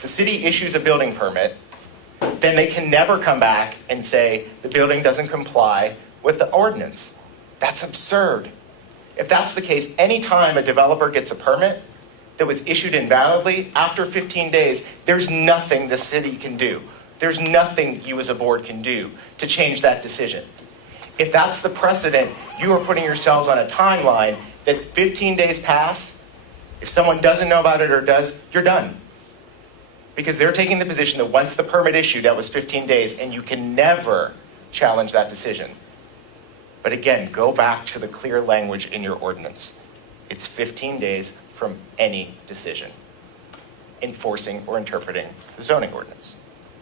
The city issues a building permit, then they can never come back and say the building doesn't comply with the ordinance. That's absurd. If that's the case, anytime a developer gets a permit that was issued invalidly, after 15 days, there's nothing the city can do. There's nothing you as a board can do to change that decision. If that's the precedent, you are putting yourselves on a timeline that 15 days pass, if someone doesn't know about it or does, you're done. Because they're taking the position that once the permit issued, that was 15 days, and you can never challenge that decision. But again, go back to the clear language in your ordinance. It's 15 days from any decision enforcing or interpreting the zoning ordinance.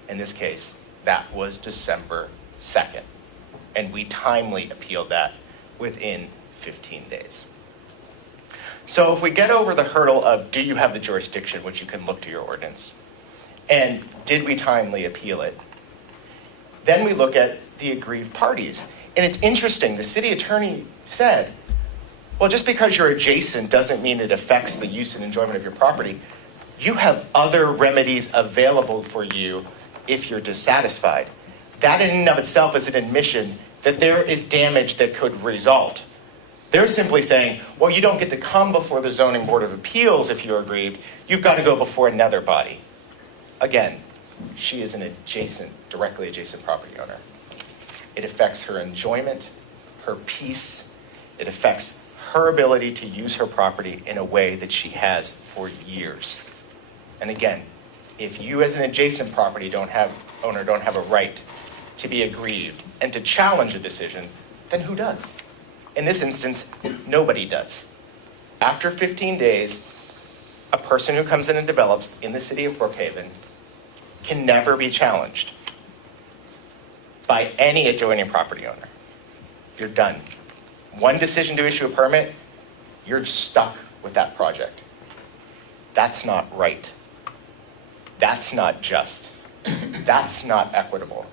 In this case, that was December 2nd. And we timely appealed that within 15 days. So if we get over the hurdle of do you have the jurisdiction, which you can look to your ordinance, and did we timely appeal it, then we look at the aggrieved parties. And it's interesting, the city attorney said, well, just because you're adjacent doesn't mean it affects the use and enjoyment of your property. You have other remedies available for you if you're dissatisfied. That in and of itself is an admission that there is damage that could result. They're simply saying, well, you don't get to come before the Zoning Board of Appeals if you're aggrieved. You've got to go before another body. Again, she is an directly adjacent property owner. It affects her enjoyment, her peace. It affects her ability to use her property in a way that she has for years. And again, if you as an adjacent property owner don't have a right to be aggrieved and to challenge a decision, then who does? In this instance, nobody does. After 15 days, a person who comes in and develops in the city of Brookhaven can never be challenged by any adjoining property owner. You're done. One decision to issue a permit, you're stuck with that project. That's not right. That's not just. That's not equitable.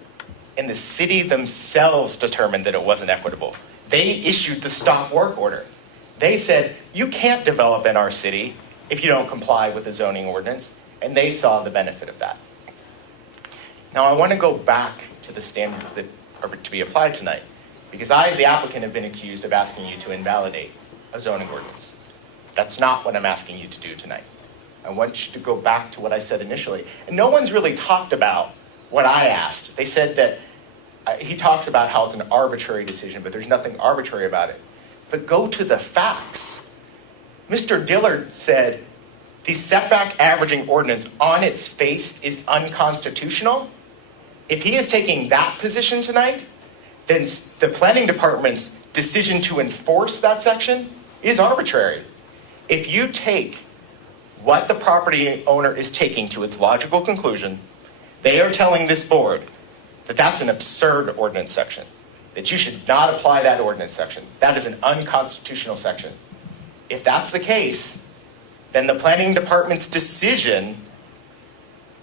And the city themselves determined that it wasn't equitable. They issued the stop work order. They said, you can't develop in our city if you don't comply with the zoning ordinance, and they saw the benefit of that. Now, I want to go back to the standards that are to be applied tonight, because I, as the applicant, have been accused of asking you to invalidate a zoning ordinance. That's not what I'm asking you to do tonight. I want you to go back to what I said initially. And no one's really talked about what I asked. They said that he talks about how it's an arbitrary decision, but there's nothing arbitrary about it. But go to the facts. Mr. Dillard said the setback averaging ordinance on its face is unconstitutional. If he is taking that position tonight, then the planning department's decision to enforce that section is arbitrary. If you take what the property owner is taking to its logical conclusion, they are telling this board that that's an absurd ordinance section, that you should not apply that ordinance section. That is an unconstitutional section. If that's the case, then the planning department's decision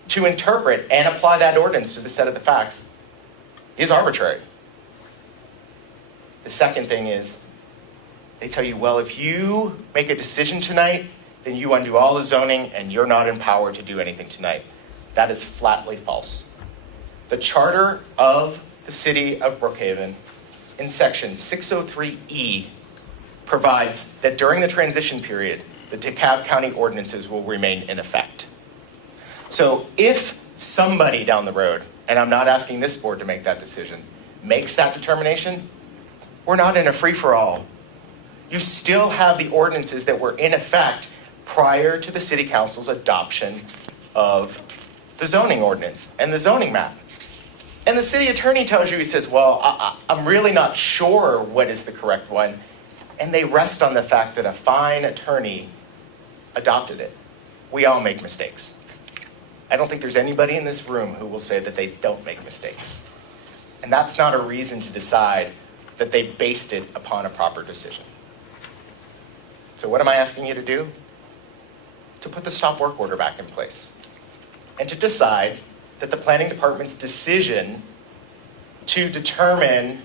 to interpret and apply that ordinance to the set of the facts is arbitrary. The second thing is, they tell you, well, if you make a decision tonight, then you undo all the zoning and you're not empowered to do anything tonight. That is flatly false. The charter of the city of Brookhaven in section 603E provides that during the transition period, the DeKalb County ordinances will remain in effect. So if somebody down the road, and I'm not asking this board to make that decision, makes that determination, we're not in a free-for-all. You still have the ordinances that were in effect prior to the city council's adoption of the zoning ordinance and the zoning map. And the city attorney tells you, he says, well, I'm really not sure what is the correct one. And they rest on the fact that a fine attorney adopted it. We all make mistakes. I don't think there's anybody in this room who will say that they don't make mistakes. And that's not a reason to decide that they based it upon a proper decision. So what am I asking you to do? To put the stop work order back in place and to decide that the planning department's decision to determine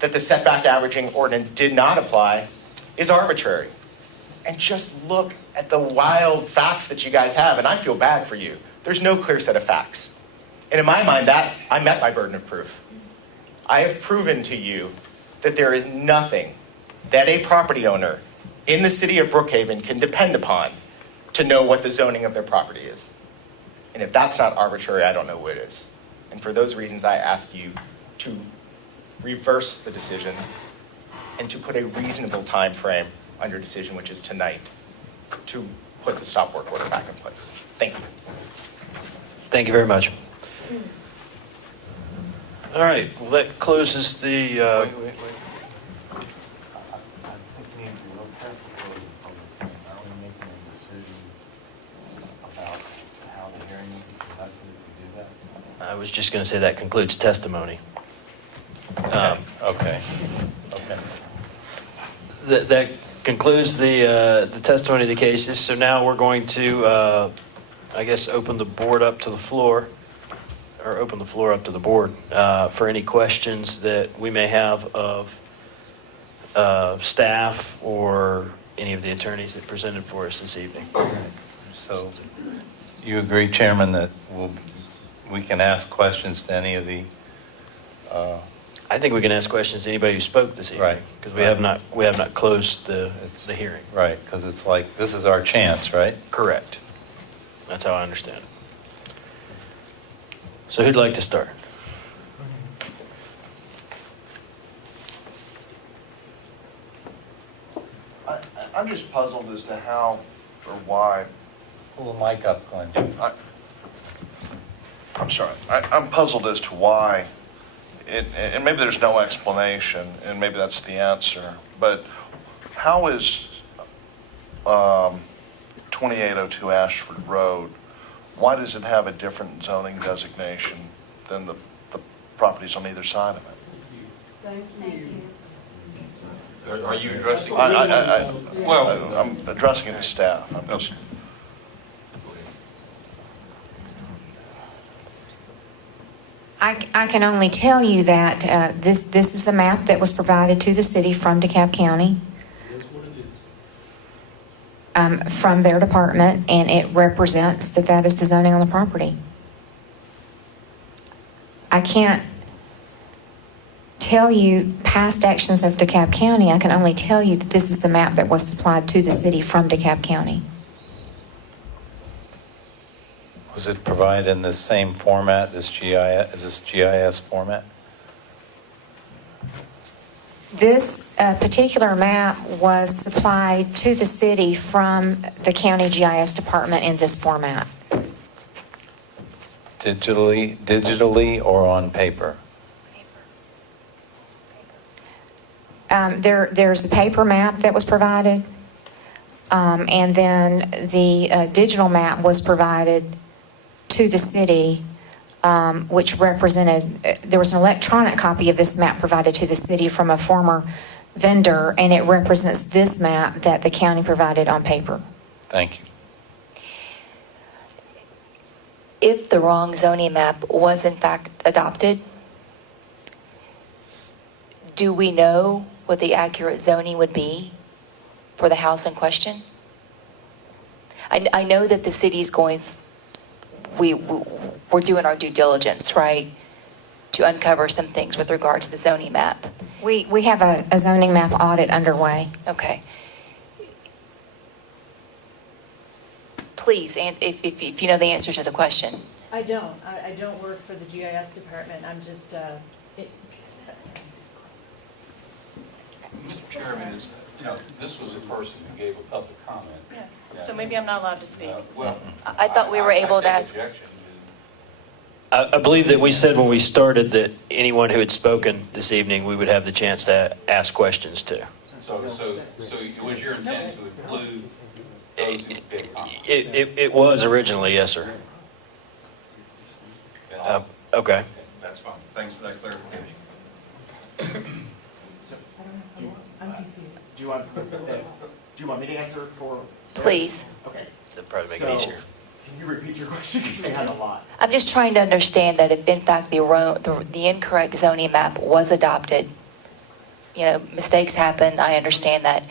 that the setback averaging ordinance did not apply is arbitrary. And just look at the wild facts that you guys have, and I feel bad for you. There's no clear set of facts. And in my mind, that I met my burden of proof. I have proven to you that there is nothing that a property owner in the city of Brookhaven can depend upon to know what the zoning of their property is. And if that's not arbitrary, I don't know what is. And for those reasons, I ask you to reverse the decision and to put a reasonable time frame on your decision, which is tonight, to put the stop work order back in place. Thank you. Thank you very much. All right, well, that closes the, I think you need to be real careful with the public hearing. Are we making a decision about how the hearing will be conducted if we do that? I was just going to say that concludes testimony. Okay. That concludes the testimony of the cases. So now we're going to, I guess, open the board up to the floor, or open the floor up to the board for any questions that we may have of staff or any of the attorneys that presented for us this evening. So you agree, Chairman, that we can ask questions to any of the... I think we can ask questions to anybody who spoke this evening. Right. Because we have not closed the hearing. Right, because it's like, this is our chance, right? Correct. That's how I understand it. So who'd like to start? I'm just puzzled as to how or why. Pull the mic up, Glenn. I'm sorry. I'm puzzled as to why, and maybe there's no explanation, and maybe that's the answer, but how is 2802 Ashford Road, why does it have a different zoning designation than the properties on either side of it? Are you addressing? Well, I'm addressing it to staff. I'm just. I can only tell you that this is the map that was provided to the city from DeKalb County. From their department, and it represents that is the zoning on the property. I can't tell you past actions of DeKalb County. I can only tell you that this is the map that was supplied to the city from DeKalb County. Was it provided in the same format, this GIS format? This particular map was supplied to the city from the county GIS department in this format. Digitally or on paper? There's a paper map that was provided, and then the digital map was provided to the city, which represented, there was an electronic copy of this map provided to the city from a former vendor, and it represents this map that the county provided on paper. Thank you. If the wrong zoning map was in fact adopted, do we know what the accurate zoning would be for the house in question? I know that the city's going, we're doing our due diligence, right, to uncover some things with regard to the zoning map. We have a zoning map audit underway. Okay. Please, and if you know the answer to the question. I don't. I don't work for the GIS department. I'm just, Mr. Chairman, this was a person who gave a public comment. yeah. So maybe I'm not allowed to speak. Well, I thought we were able to I take ask. objection I believe that we said when we started that anyone who had spoken this evening, we would have the chance to ask questions to. So it was your intent to include those who gave comments? It was originally, yes, sir. Then I'll- Okay. That's fine. Thanks for that clarification. I'm confused. Do you want me to answer for? Please. Okay. That'd probably make it So, easier. Can you repeat your question? Because we had a lot. I'm just trying to understand that if in fact the incorrect zoning map was adopted, mistakes happen, I understand that.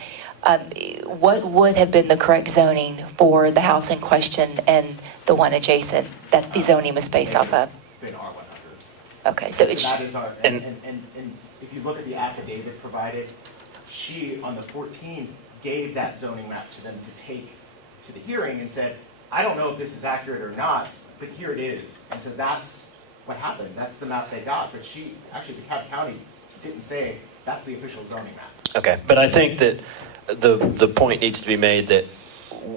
What would have been the correct zoning for the house in question and the one adjacent that the zoning was based off of? Been R100. Okay, so it's, that is our, And- and if you look at the affidavit provided, she, on the 14th, gave that zoning map to them to take to the hearing and said, I don't know if this is accurate or not, but here it is. And so that's what happened. That's the map they got. But she, actually, DeKalb County didn't say that's the official zoning map. Okay, but I think that the point needs to be made that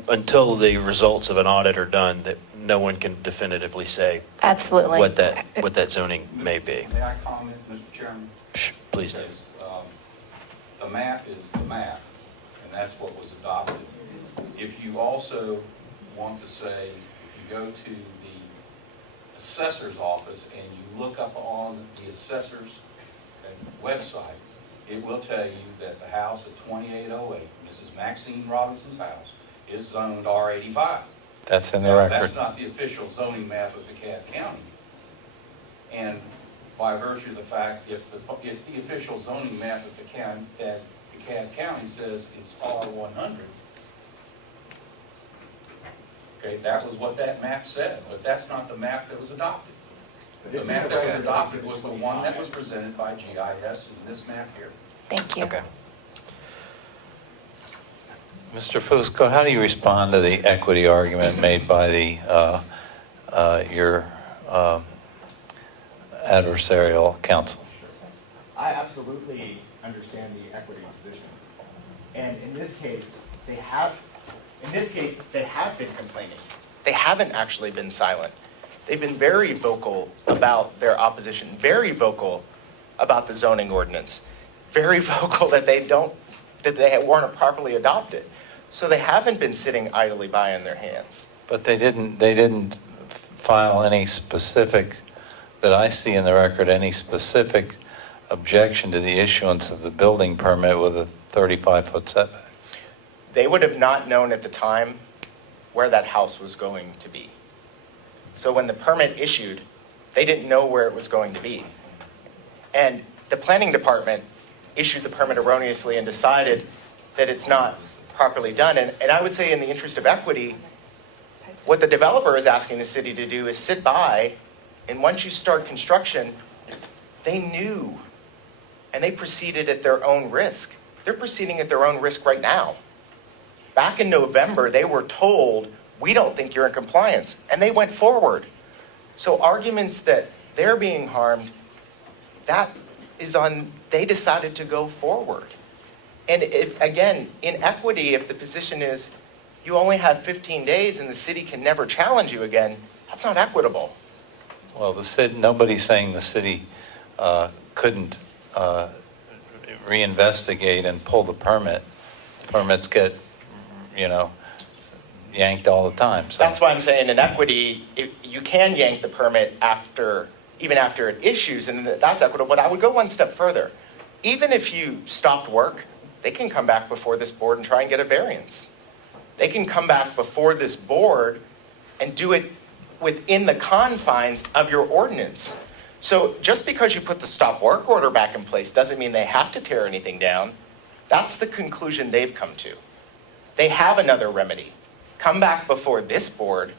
until the results of an audit are done, that no one can definitively say absolutely. what that zoning may be. May I comment, Mr. Chairman? Please do. The map is the map, and that's what was adopted. If you also want to say, if you go to the assessor's office and you look up on the assessor's website, it will tell you that the house at 2808, Mrs. Maxine Robinson's house, is zoned R85. That's in the Now, record. That's not the official zoning map of DeKalb County. And by virtue of the fact, if the official zoning map of DeKalb County says it's R100, okay, that was what that map said, but that's not the map that was adopted. The map that was adopted was the one that was presented by GIS in this map here. Thank you. Okay. Mr. Fusco, how do you respond to the equity argument made by your adversarial counsel. I absolutely understand the equity position. And in this case, they have been complaining. They haven't actually been silent. They've been very vocal about their opposition, very vocal about the zoning ordinance, very vocal that they weren't properly adopted. So they haven't been sitting idly by on their hands. But they didn't file any specific, that I see in the record, any specific objection to the issuance of the building permit with a 35-foot setback. They would have not known at the time where that house was going to be. So when the permit issued, they didn't know where it was going to be. And the planning department issued the permit erroneously and decided that it's not properly done. And I would say, in the interest of equity, what the developer is asking the city to do is sit by, and once you start construction, they knew, and they proceeded at their own risk. They're proceeding at their own risk right now. Back in November, they were told, we don't think you're in compliance, and they went forward. So arguments that they're being harmed, that is on, they decided to go forward. And if, again, in equity, if the position is you only have 15 days and the city can never challenge you again, that's not equitable. Well, nobody's saying the city couldn't reinvestigate and pull the permit. Permits get, yanked all the time. So. That's why I'm saying in equity, you can yank the permit even after it issues, and that's equitable. But I would go one step further. Even if you stopped work, they can come back before this board and try and get a variance. They can come back before this board and do it within the confines of your ordinance. So just because you put the stop work order back in place doesn't mean they have to tear anything down. That's the conclusion they've come to. They have another remedy. Come back before this board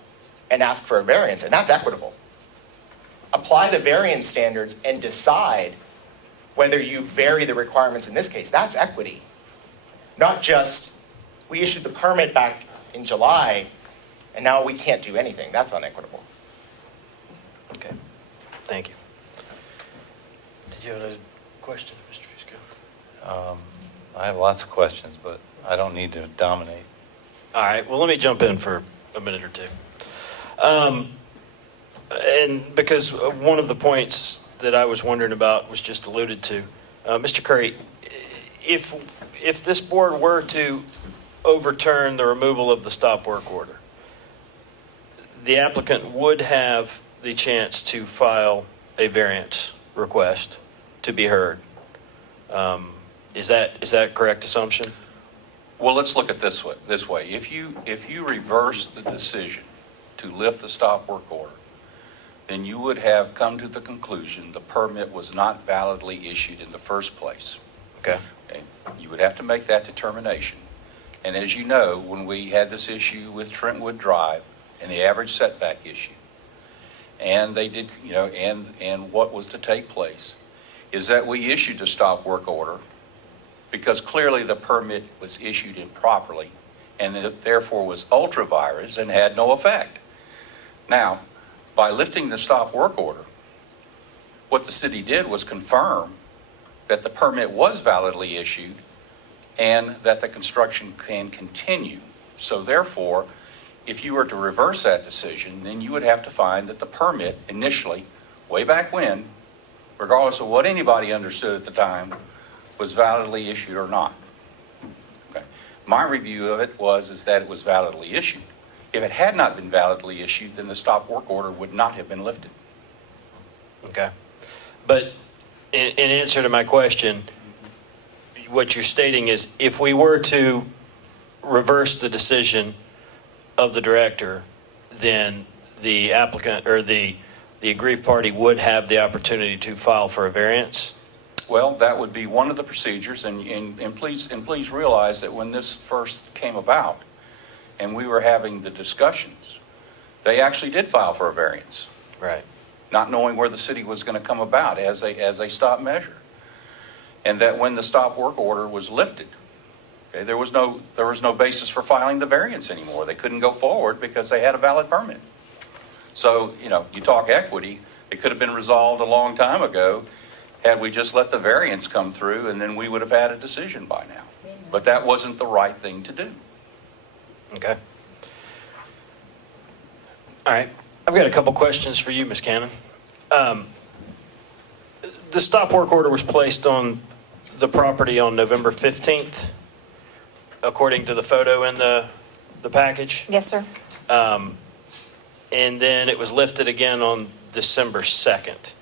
and ask for a variance, and that's equitable. Apply the variance standards and decide whether you vary the requirements in this case. That's equity. Not just, we issued the permit back in July, and now we can't do anything. That's unequitable. Okay, thank you. Did you have a question, Mr. Fusco? I have lots of questions, but I don't need to dominate. All right, well, let me jump in for a minute or two. And because one of the points that I was wondering about was just alluded to. Mr. Curry, if this board were to overturn the removal of the stop work order, the applicant would have the chance to file a variance request to be heard. Is that a correct assumption? Well, let's look at this way. If you reverse the decision to lift the stop work order, then you would have come to the conclusion the permit was not validly issued in the first place. Okay. You would have to make that determination. And as you know, when we had this issue with Trentwood Drive and the average setback issue, and they did, and what was to take place, is that we issued a stop work order because clearly the permit was issued improperly and it therefore was ultra virus and had no effect. Now, by lifting the stop work order, what the city did was confirm that the permit was validly issued and that the construction can continue. So therefore, if you were to reverse that decision, then you would have to find that the permit initially, way back when, regardless of what anybody understood at the time, was validly issued or not. Okay. My review of it is that it was validly issued. If it had not been validly issued, then the stop work order would not have been lifted. Okay. But in answer to my question, what you're stating is if we were to reverse the decision of the director, then the applicant or the aggrieved party would have the opportunity to file for a variance? Well, that would be one of the procedures, and please realize that when this first came about and we were having the discussions, they actually did file for a variance. Right. Not knowing where the city was going to come about as a stop measure. And that when the stop work order was lifted, okay, there was no basis for filing the variance anymore. They couldn't go forward because they had a valid permit. So, you talk equity, It could have been resolved a long time ago had we just let the variance come through, and then we would have had a decision by now. But that wasn't the right thing to do. Okay. All right. I've got a couple questions for you, Ms. Cannon. The stop work order was placed on the property on November 15th, according to the photo in the package. Yes, sir. And then it was lifted again on December 2nd.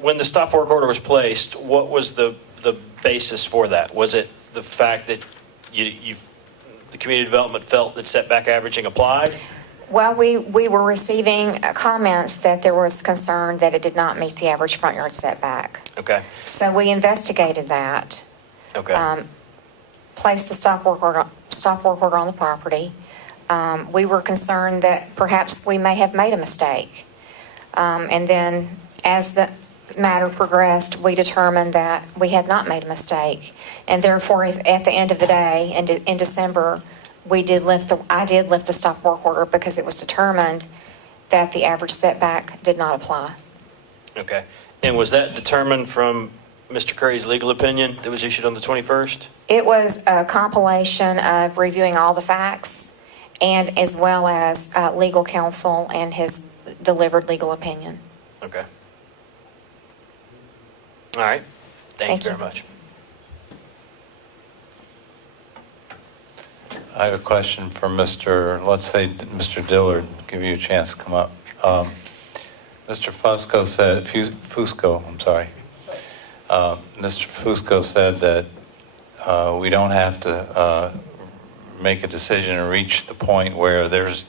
When the stop work order was placed, what was the basis for that? Was it the fact that the community development felt that setback averaging applied? Well, we were receiving comments that there was concern that it did not meet the average front yard setback. Okay. So we investigated that. Okay. Placed the stop work order on the property. We were concerned that perhaps we may have made a mistake. And then as the matter progressed, we determined that we had not made a mistake. And therefore, at the end of the day, in December, I did lift the stop work order because it was determined that the average setback did not apply. Okay. And was that determined from Mr. Curry's legal opinion that was issued on the 21st? It was a compilation of reviewing all the facts and as well as legal counsel and his delivered legal opinion. Okay. All right. Thank you very much. I have a question for let's say Mr. Dillard, give you a chance to come up. Mr. Fusco said, Mr. Fusco said that we don't have to make a decision and reach the point where there's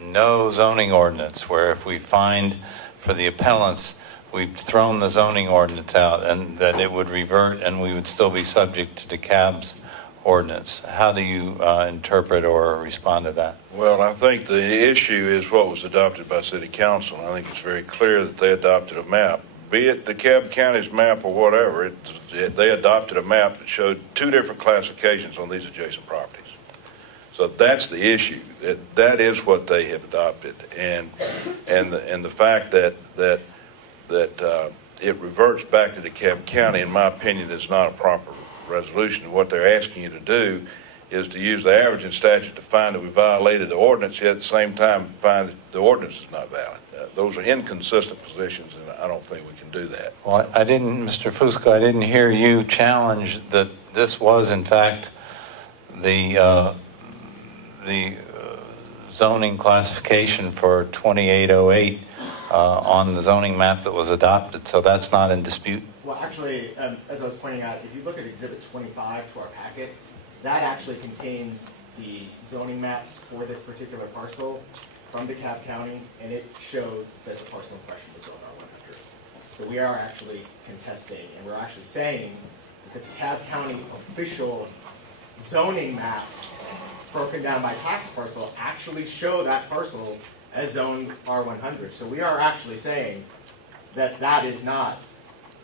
no zoning ordinance, where if we find for the appellants, we've thrown the zoning ordinance out and that it would revert and we would still be subject to DeKalb's ordinance. How do you interpret or respond to that? Well, I think the issue is what was adopted by City Council. I think it's very clear that they adopted a map. Be it DeKalb County's map or whatever, they adopted a map that showed two different classifications on these adjacent properties. So that's the issue. That is what they have adopted, and the fact that it reverts back to DeKalb County, in my opinion, is not a proper resolution. What they're asking you to do is to use the averaging statute to find that we violated the ordinance, yet at the same time find that the ordinance is not valid. Those are inconsistent positions, and I don't think we can do that. Well, Mr. Fusco, I didn't hear you challenge that this was, in fact, the zoning classification for 2808 on the zoning map that was adopted, so that's not in dispute? Well, actually, as I was pointing out, if you look at Exhibit 25 to our packet, that actually contains the zoning maps for this particular parcel from DeKalb County, and it shows that the parcel in question was zoned R100. So we are actually contesting, and we're actually saying that the DeKalb County official zoning maps broken down by tax parcel actually show that parcel as zoned R100. So we are actually saying that that is not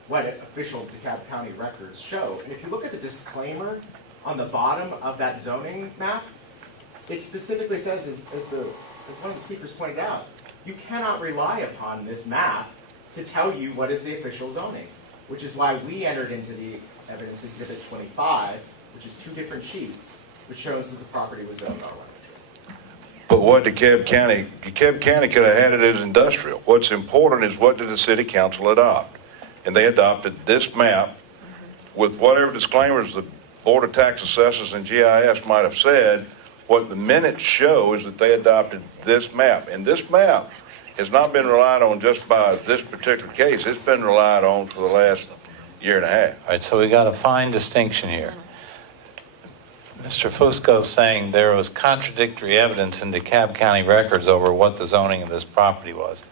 what official DeKalb County records show. And if you look at the disclaimer on the bottom of that zoning map, it specifically says, as one of the speakers pointed out, you cannot rely upon this map to tell you what is the official zoning, which is why we entered into the evidence Exhibit 25, which is two different sheets, which shows that the property was zoned R100. But what DeKalb County could have had it as industrial. What's important is what did the City Council adopt? And they adopted this map with whatever disclaimers the Board of Tax Assessors and GIS might have said. What the minutes show is that they adopted this map. And this map has not been relied on just by this particular case. It's been relied on for the last year and a half. All right, so we got a fine distinction here. Mr. Fusco is saying there was contradictory evidence in DeKalb County records over what the zoning of this property was.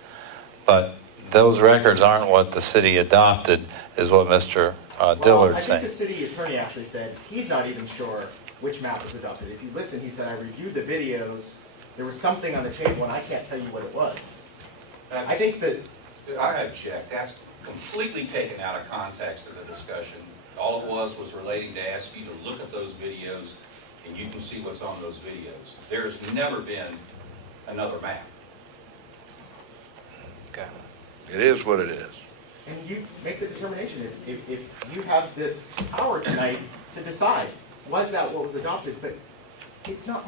But those records aren't what the city adopted, is what Mr. Dillard's saying. I think the city attorney actually said he's not even sure which map was adopted. If you listen, he said, I reviewed the videos, there was something on the table, and I can't tell you what it was. I think that... I object. That's completely taken out of context of the discussion. All it was relating to ask you to look at those videos, and you can see what's on those videos. There's never been another map. Okay. It is what it is. And you make the determination. If you have the power tonight to decide, was that what was adopted? But it's not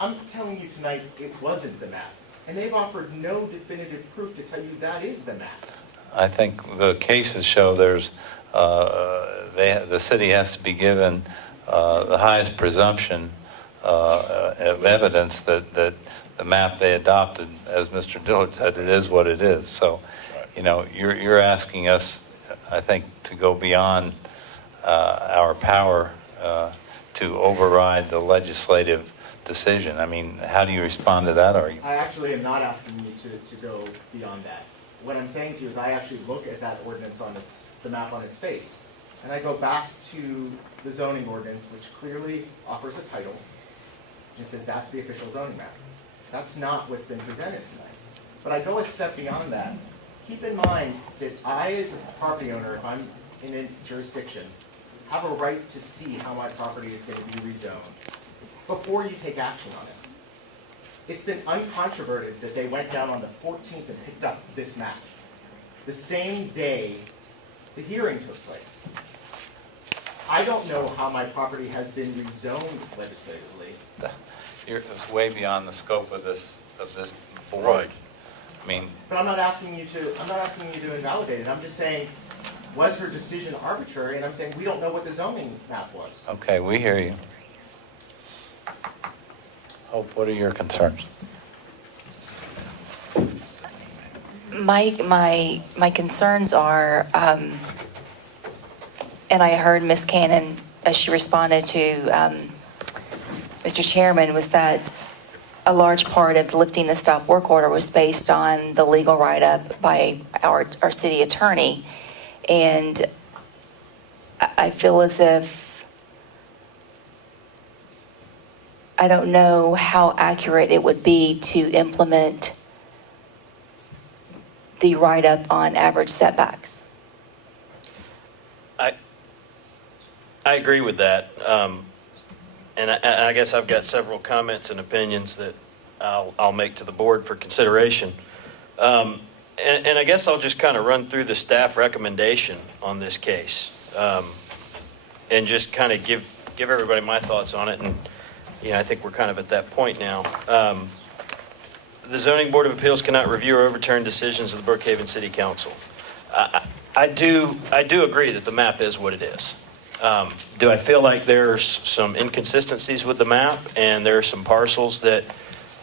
I'm telling you tonight it wasn't the map. And they've offered no definitive proof to tell you that is the map. I think the cases show there's, the city has to be given the highest presumption of evidence that the map they adopted, as Mr. Dillard said, it is what it is. So, you know, you're asking us, I think, to go beyond our power to override the legislative decision. I mean, how do you respond to that argument? I actually am not asking you to go beyond that. What I'm saying to you is I actually look at that ordinance on the map on its face, and I go back to the zoning ordinance, which clearly offers a title, and it says that's the official zoning map. That's not what's been presented tonight. But I go a step beyond that. Keep in mind that I, as a property owner, if I'm in a jurisdiction, have a right to see how my property is going to be rezoned before you take action on it. It's been uncontroverted that they went down on the 14th and picked up this map, the same day the hearing took place. I don't know how my property has been rezoned legislatively. It's way beyond the scope of this board. Right. I mean, But I'm not asking you to invalidate it. I'm just saying, was her decision arbitrary? And I'm saying we don't know what the zoning map was. okay, we hear you. Hope, what are your concerns? My concerns are, and I heard Ms. Cannon as she responded to Mr. Chairman, was that a large part of lifting the stop work order was based on the legal write-up by our city attorney. And I feel as if I don't know how accurate it would be to implement the write-up on average setbacks. I agree with that. And I guess I've got several comments and opinions that I'll make to the board for consideration. And I guess I'll just kind of run through the staff recommendation on this case, and just kind of give everybody my thoughts on it. And, you know, I think we're kind of at that point now. The Zoning Board of Appeals cannot review or overturn decisions of the Brookhaven City Council. I do agree that the map is what it is. Do I feel like there's some inconsistencies with the map, and there are some parcels that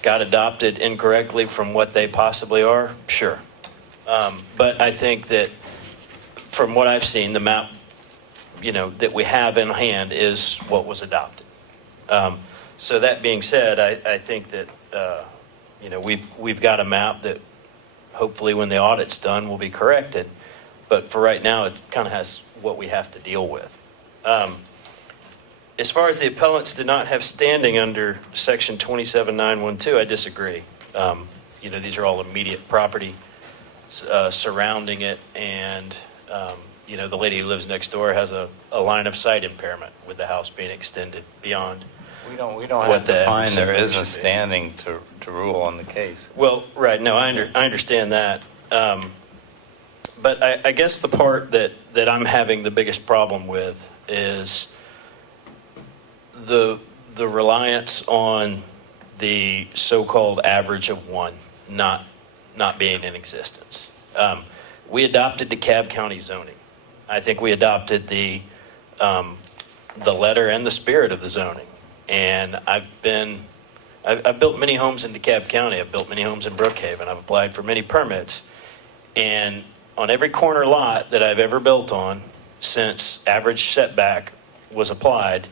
got adopted incorrectly from what they possibly are? Sure. But I think that from what I've seen, the map, you know, that we have in hand is what was adopted. So that being said, I think that, you know, we've got a map that hopefully when the audit's done will be corrected. But for right now, it kind of has what we have to deal with. As far as the appellants did not have standing under section 27912, I disagree. You know, these are all immediate property surrounding it, and you know, the lady who lives next door has a line of sight impairment with the house being extended beyond. We don't What have the to find there setback is a should be. standing to rule on the case. Well, right, no, I understand that. But I guess the part that I'm having the biggest problem with is the reliance on the so-called average of one not being in existence. We adopted DeKalb County zoning. I think we adopted the letter and the spirit of the zoning. And I've built many homes in DeKalb County. I've built many homes in Brookhaven. I've applied for many permits. And on every corner lot that I've ever built on, since average setback was applied,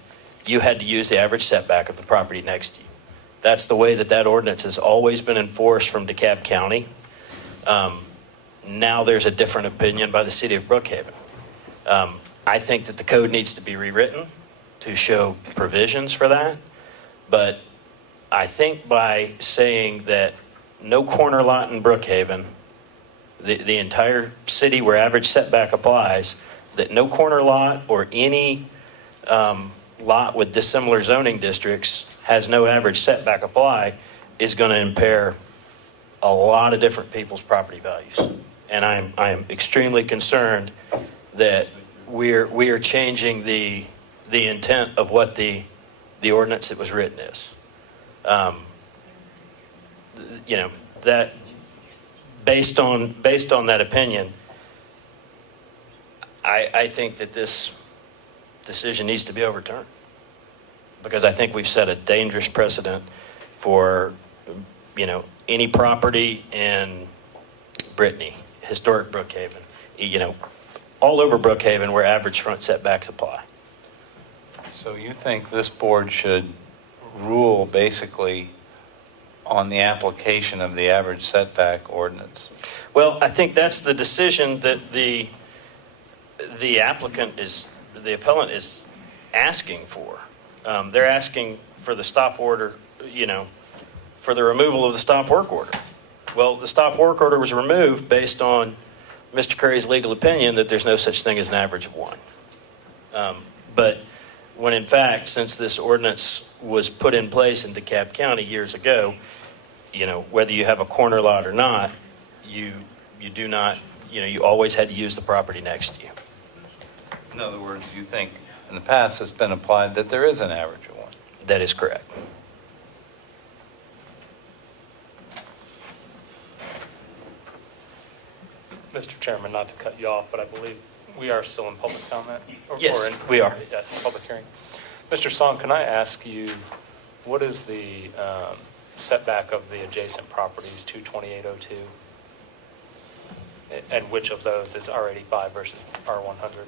you had to use the average setback of the property next to you. That's the way that ordinance has always been enforced from DeKalb County. Now there's a different opinion by the city of Brookhaven. I think that the code needs to be rewritten to show provisions for that. But I think by saying that no corner lot in Brookhaven, the entire city where average setback applies, that no corner lot or any lot with dissimilar zoning districts has no average setback apply, is going to impair a lot of different people's property values. And I am extremely concerned that we are changing the intent of what the ordinance that was written is. You know, that based on that opinion, I think that this decision needs to be overturned, because I think we've set a dangerous precedent for, you know, any property in Brittany, historic Brookhaven, you know, all over Brookhaven where average front setbacks apply. So you think this board should rule basically on the application of the average setback ordinance? Well, I think that's the decision that the applicant the appellant is asking for. They're asking for the stop order, you know, for the removal of the stop work order. Well, the stop work order was removed based on Mr. Curry's legal opinion that there's no such thing as an average of one. But when in fact, since this ordinance was put in place in DeKalb County years ago, you know, whether you have a corner lot or not, you do not, you know, you always had to use the property next to you. In other words, you think in the past it's been applied that there is an average of one? That is correct. Mr. Chairman, not to cut you off, but I believe we are still in public comment? Yes, in, we are. Yes, public hearing. Mr. Song, can I ask you, what is the setback of the adjacent properties to 2802? And which of those is R85 versus R100?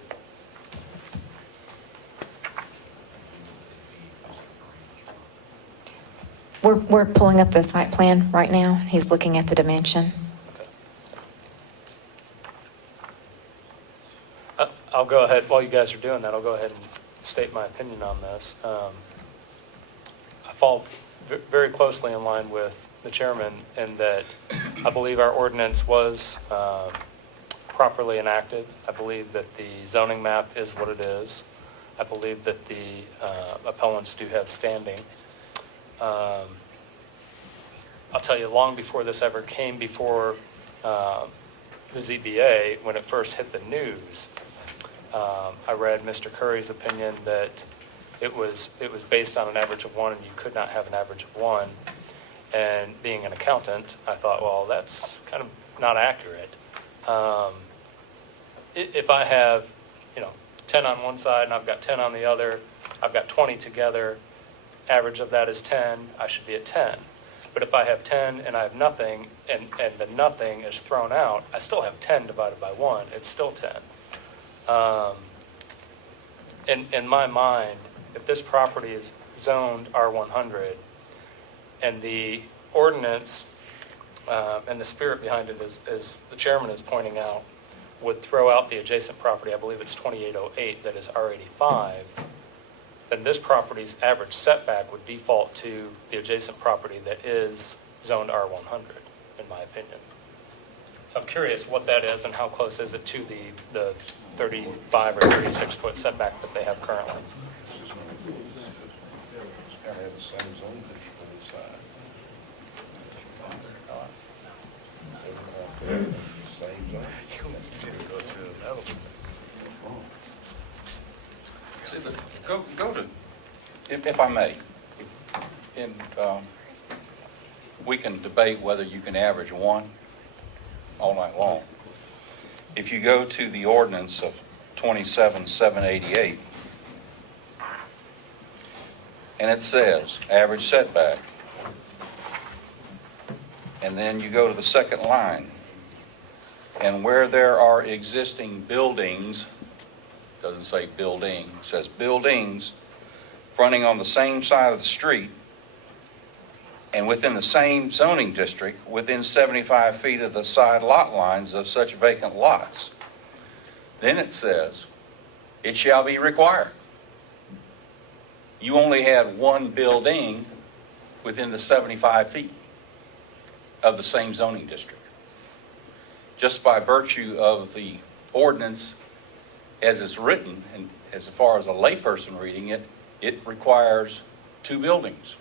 We're pulling up the site plan right now. He's looking at the dimension. Okay. I'll go ahead, while you guys are doing that, I'll go ahead and state my opinion on this. I fall very closely in line with the chairman in that I believe our ordinance was properly enacted. I believe that the zoning map is what it is. I believe that the appellants do have standing. I'll tell you, long before this ever came before the ZBA, when it first hit the news, I read Mr. Curry's opinion that it was based on an average of one, and you could not have an average of one. And being an accountant, I thought, well, that's kind of not accurate. If I have, 10 on one side and I've got 10 on the other, I've got 20 together, average of that is 10, I should be at 10. But if I have 10 and I have nothing, and the nothing is thrown out, I still have 10 divided by 1. It's still 10. In my mind, if this property is zoned R100, and the ordinance and the spirit behind it, as the chairman is pointing out, would throw out the adjacent property, I believe it's 2808, that is R85, then this property's average setback would default to the adjacent property that is zoned R100, in my opinion. So I'm curious what that is and how close is it to the 35 or 36 foot setback that they have currently. See, go to, if I may, we can debate whether you can average one all night long. If you go to the ordinance of 27,788, and it says average setback, and then you go to the second line, and where there are existing buildings, doesn't say building, it says buildings fronting on the same side of the street and within the same zoning district within 75 feet of the side lot lines of such vacant lots. Then it says, it shall be required. You only had one building within the 75 feet of the same zoning district. Just by virtue of the ordinance as it's written, and as far as a layperson reading it, it requires two buildings.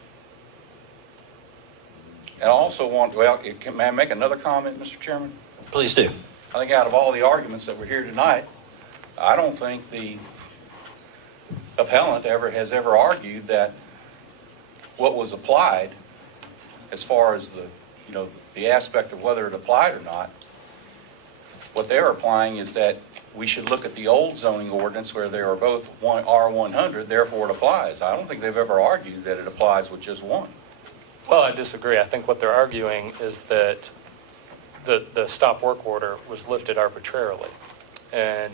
And I also want, well, may I make another comment, Mr. Chairman? Please do. I think out of all the arguments that were here tonight, I don't think the appellant has ever argued that what was applied, as far as the aspect of whether it applied or not, what they're applying is that we should look at the old zoning ordinance where they are both R100, therefore it applies. I don't think they've ever argued that it applies with just one. Well, I disagree. I think what they're arguing is that the stop work order was lifted arbitrarily. And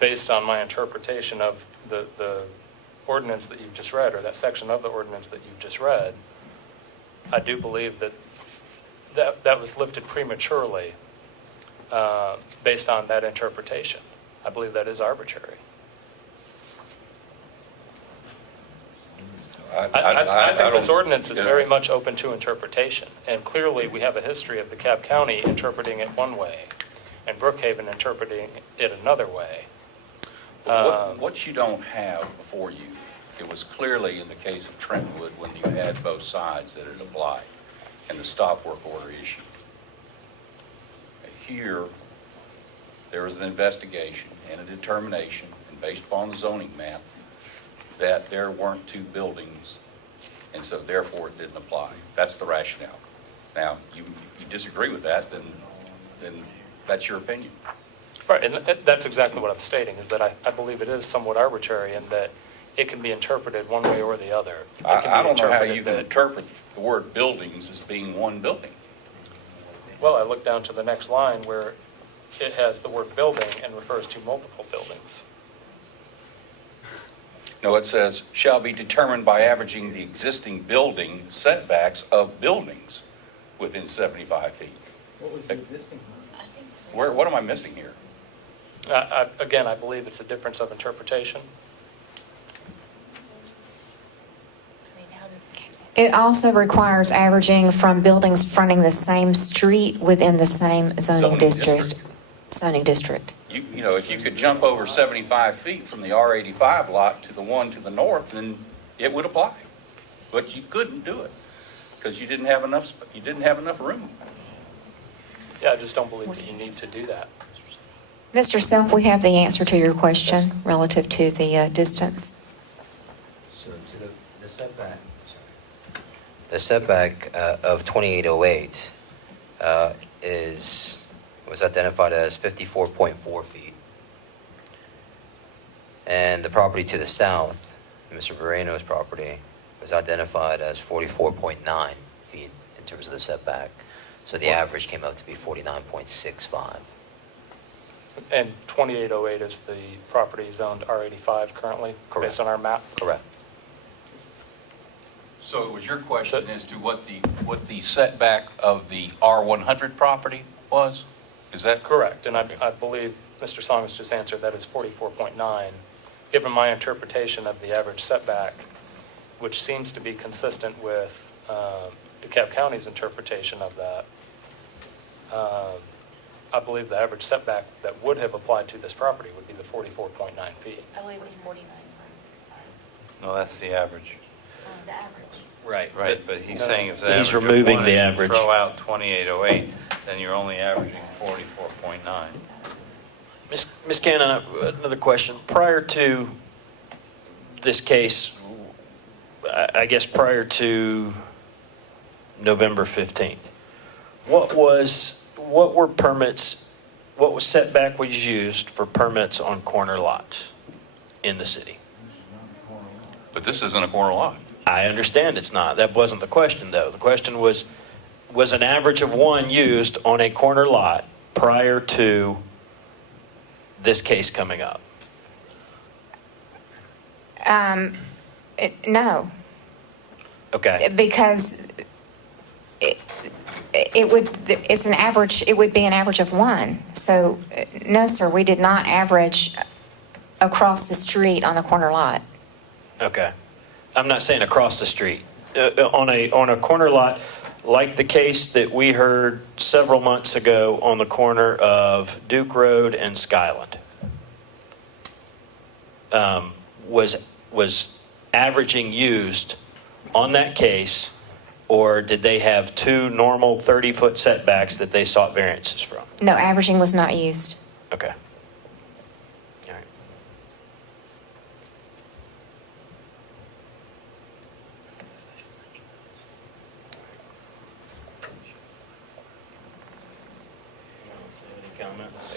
based on my interpretation of the ordinance that you've just read, or that section of the ordinance that you've just read, I do believe that was lifted prematurely based on that interpretation. I believe that is arbitrary. I think this ordinance is very much open to interpretation, and clearly we have a history of DeKalb County interpreting it one way and Brookhaven interpreting it another way. What you don't have before you, it was clearly in the case of Trentwood when you had both sides that it applied and the stop work order issue. Here, there was an investigation and a determination, and based upon the zoning map, that there weren't two buildings, and so therefore it didn't apply. That's the rationale. Now, if you disagree with that, then that's your opinion. Right, and that's exactly what I'm stating, is that I believe it is somewhat arbitrary in that it can be interpreted one way or the other. I don't know how you can interpret the word buildings as being one building. Well, I look down to the next line where it has the word building and refers to multiple buildings. No, it says, shall be determined by averaging the existing building setbacks of buildings within 75 feet. What was the existing? What am I missing here? Again, I believe it's a difference of interpretation. It also requires averaging from buildings fronting the same street within the same zoning district. Zoning district. You know, if you could jump over 75 feet from the R85 lot to the one to the north, then it would apply. But you couldn't do it because you didn't have enough room. Yeah, I just don't believe that you need to do that. Mr. Self, we have the answer to your question relative to the distance. So to the setback, the setback of 2808 was identified as 54.4 feet. And the property to the south, Mr. Vereno's property, was identified as 44.9 feet in terms of the setback. So the average came out to be 49.65. And 2808 is the property zoned R85 currently, Correct. based on our map? Correct. So it was your question as to what the setback of the R100 property was? Is that Correct, and I believe Mr. Song has just answered that is 44.9. Given my interpretation of the average setback, which seems to be consistent with DeKalb County's interpretation of that, I believe the average setback that would have applied to this property would be the 44.9 feet. I believe it was 49.65. No, that's the average. The average. Right, but he's saying if the He's average of removing one the and you average. throw out 2808, then you're only averaging 44.9. Ms. Cannon, another question. Prior to this case, I guess prior to November 15th, what was setback was used for permits on corner lots in the city? But this isn't a corner lot. I understand it's not. That wasn't the question, though. The question was an average of one used on a corner lot prior to this case coming up? No, Okay. because it would be an average of one. So, no, sir, we did not average across the street on a corner lot. Okay. I'm not saying across the street. On a corner lot, like the case that we heard several months ago on the corner of Duke Road and Skyland, was averaging used on that case Or did they have two normal 30-foot setbacks that they sought variances from? No, averaging was not used. Okay. All right. Any comments?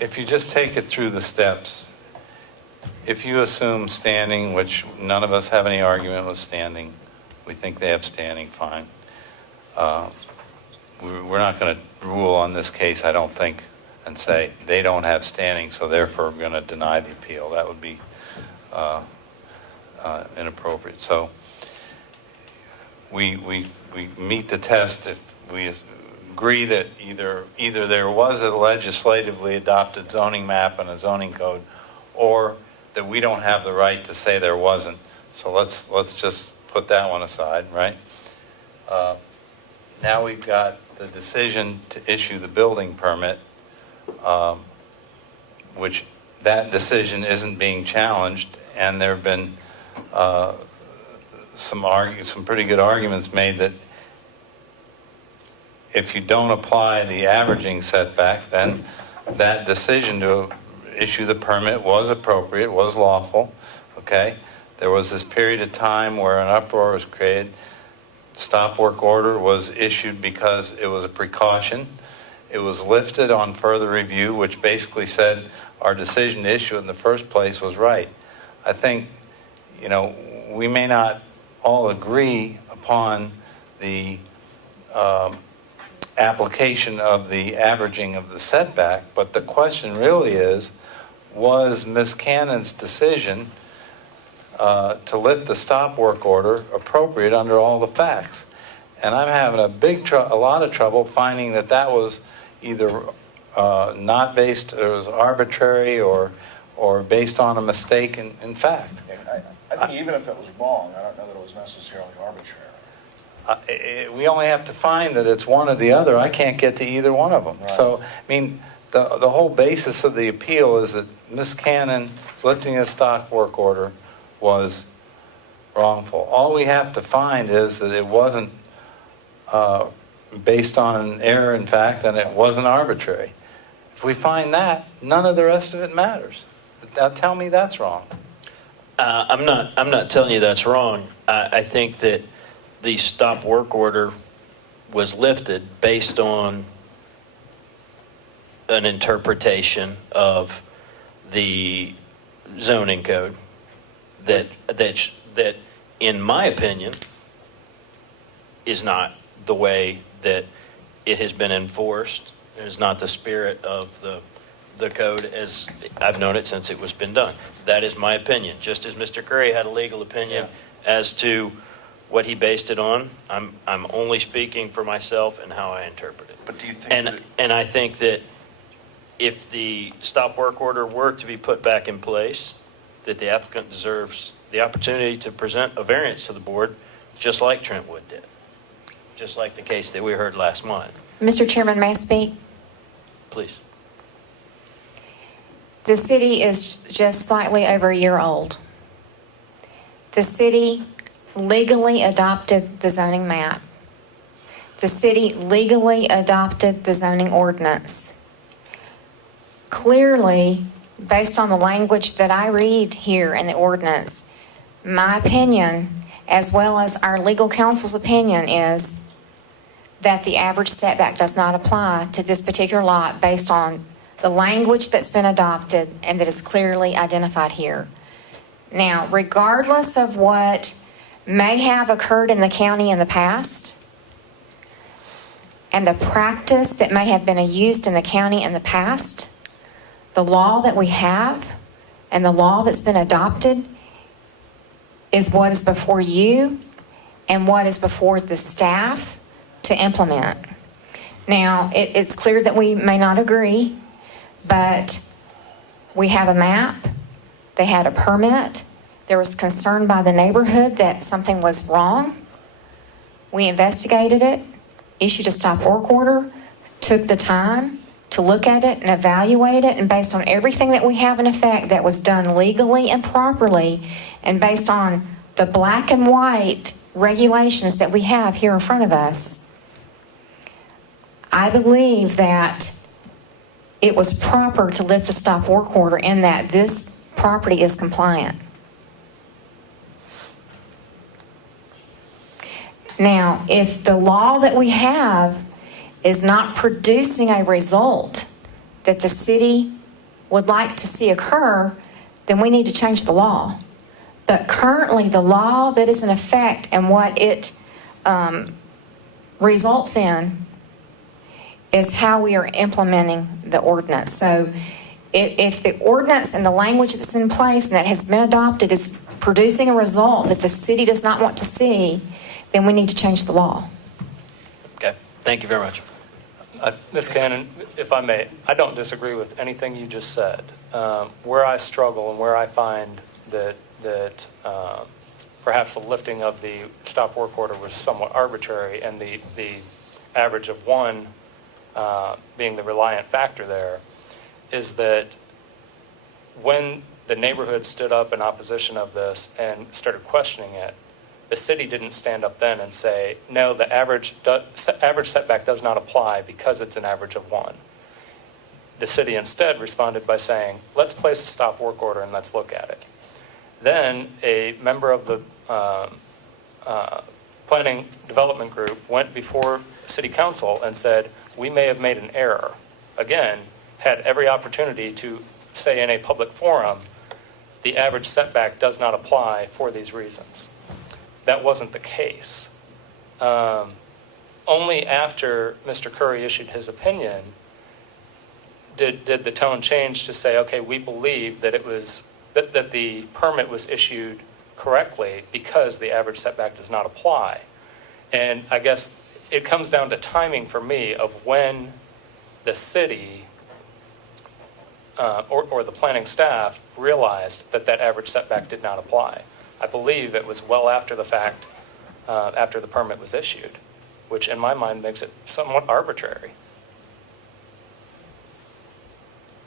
If you just take it through the steps, if you assume standing, which none of us have any argument with standing, we think they have standing, fine. We're not going to rule on this case, I don't think, and say they don't have standing, so therefore we're going to deny the appeal. That would be inappropriate. So we meet the test if we agree that either there was a legislatively adopted zoning map and a zoning code, or that we don't have the right to say there wasn't. So let's just put that one aside, right? Now we've got the decision to issue the building permit, which that decision isn't being challenged, and there have been some pretty good arguments made that if you don't apply the averaging setback, then that decision to issue the permit was appropriate, was lawful, okay? There was this period of time where an uproar was created. Stop work order was issued because it was a precaution. It was lifted on further review, which basically said our decision to issue it in the first place was right. I think, we may not all agree upon the application of the averaging of the setback, but the question really is, was Ms. Cannon's decision to lift the stop work order appropriate under all the facts? And I'm having a lot of trouble finding that was either not based, it was arbitrary or based on a mistake in fact. I think even if it was wrong, I don't know that it was necessarily arbitrary. We only have to find that it's one or the other. I can't get to either one of them. Right. So, the whole basis of the appeal is that Ms. Cannon lifting a stop work order was wrongful. All we have to find is that it wasn't based on an error in fact, and it wasn't arbitrary. If we find that, none of the rest of it matters. Now tell me that's wrong. I'm not telling you that's wrong. I think that the stop work order was lifted based on an interpretation of the zoning code that in my opinion is not the way that it has been enforced. It is not the spirit of the code as I've known it since it was been done. That is my opinion. Just as Mr. Curry had a legal opinion as to what he based it on, I'm only speaking for myself and how I interpret it. But do you think And I think that if the stop work order were to be put back in place, that the applicant deserves the opportunity to present a variance to the board, just like Trentwood did, just like the case that we heard last month. Mr. Chairman, may I speak? Please. The city is just slightly over a year old. The city legally adopted the zoning map. The city legally adopted the zoning ordinance. Clearly, based on the language that I read here in the ordinance, my opinion, as well as our legal counsel's opinion, is that the average setback does not apply to this particular lot based on the language that's been adopted and that is clearly identified here. Now, regardless of what may have occurred in the county in the past and the practice that may have been used in the county in the past, the law that we have and the law that's been adopted is what is before you and what is before the staff to implement. Now, it's clear that we may not agree, but we have a map. They had a permit. There was concern by the neighborhood that something was wrong. We investigated it, issued a stop work order, took the time to look at it and evaluate it, and based on everything that we have in effect that was done legally and properly, and based on the black and white regulations that we have here in front of us, I believe that it was proper to lift the stop work order in that this property is compliant. Now, if the law that we have is not producing a result that the city would like to see occur, then we need to change the law. But currently, the law that is in effect and what it results in is how we are implementing the ordinance. So if the ordinance and the language that's in place and that has been adopted is producing a result that the city does not want to see, then we need to change the law. Okay, thank you very much. Ms. Cannon, if I may, I don't disagree with anything you just said. Where I struggle and where I find that perhaps the lifting of the stop work order was somewhat arbitrary and the average of one being the reliant factor there, is that when the neighborhood stood up in opposition of this and started questioning it, the city didn't stand up then and say, no, the average setback does not apply because it's an average of one. The city instead responded by saying, let's place a stop work order and let's look at it. Then a member of the planning development group went before city council and said, we may have made an error. Again, had every opportunity to say in a public forum, the average setback does not apply for these reasons. That wasn't the case. Only after Mr. Curry issued his opinion did the tone change to say, okay, we believe that it was that the permit was issued correctly because the average setback does not apply. And I guess it comes down to timing for me of when the city or the planning staff realized that that average setback did not apply. I believe it was well after the fact, after the permit was issued, which in my mind makes it somewhat arbitrary.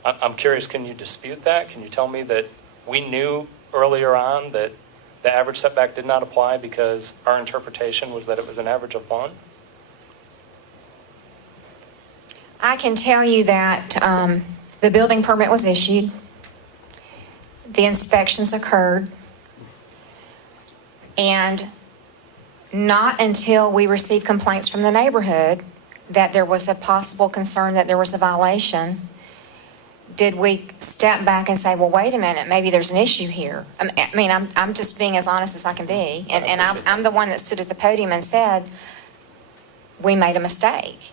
I'm curious, can you dispute that? Can you tell me that we knew earlier on that the average setback did not apply because our interpretation was that it was an average of one? I can tell you that the building permit was issued, the inspections occurred, and not until we received complaints from the neighborhood that there was a possible concern that there was a violation did we step back and say, well, wait a minute, maybe there's an issue here. I mean, I'm just being as honest as I can be. And I'm the one that stood at the podium and said, we made a mistake.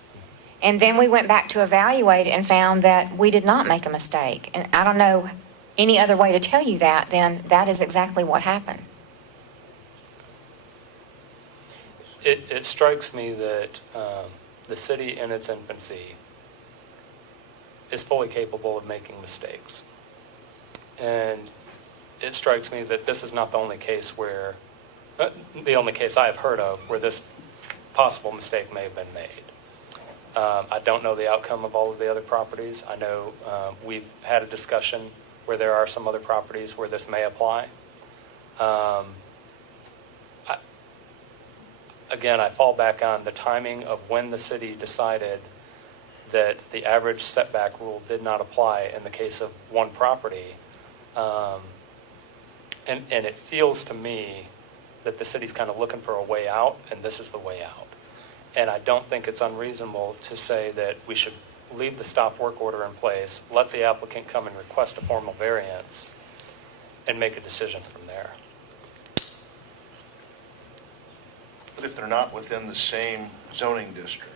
And then we went back to evaluate and found that we did not make a mistake. And I don't know any other way to tell you that than that is exactly what happened. It strikes me that the city in its infancy is fully capable of making mistakes. And it strikes me that this is not the only case where, the only case I have heard of where this possible mistake may have been made. I don't know the outcome of all of the other properties. I know we've had a discussion where there are some other properties where this may apply. Again, I fall back on the timing of when the city decided that the average setback rule did not apply in the case of one property. And it feels to me that the city's kind of looking for a way out, and this is the way out. And I don't think it's unreasonable to say that we should leave the stop work order in place, let the applicant come and request a formal variance, and make a decision from there. But if they're not within the same zoning district,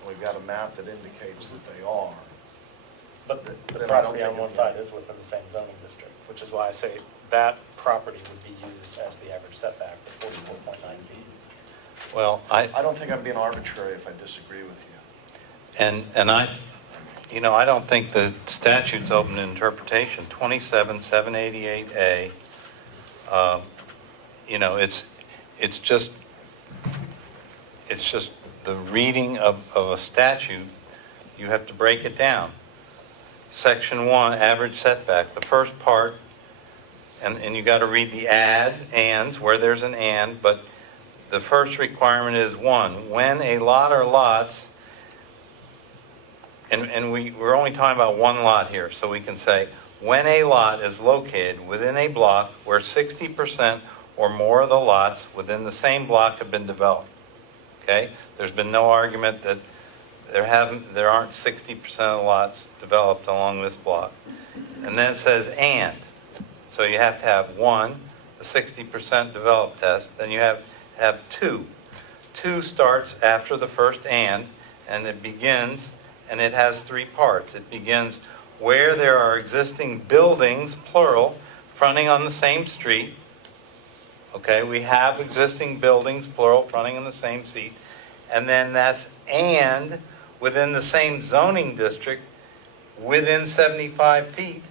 and we've got a map that indicates that they are. But the Then I don't property on think one it's- side is within the same zoning district, which is why I say that property would be used as the average setback, the 44.9 feet. Well, I don't think I'm being arbitrary if I disagree with you. and I don't think the statute's open to interpretation. 27-788A, it's just the reading of a statute. You have to break it down. Section 1, average setback, the first part, and you got to read the ands where there's an and, but the first requirement is one, when a lot or lots, and we're only talking about one lot here, so we can say, when a lot is located within a block where 60% or more of the lots within the same block have been developed. Okay? There's been no argument that there aren't 60% of the lots developed along this block. And then it says and. So you have to have one, the 60% developed test, then you have two. Two starts after the first and it begins, and it has three parts. It begins where there are existing buildings, plural, fronting on the same street. Okay, we have existing buildings, plural, fronting on the same street. And then that's and within the same zoning district within 75 feet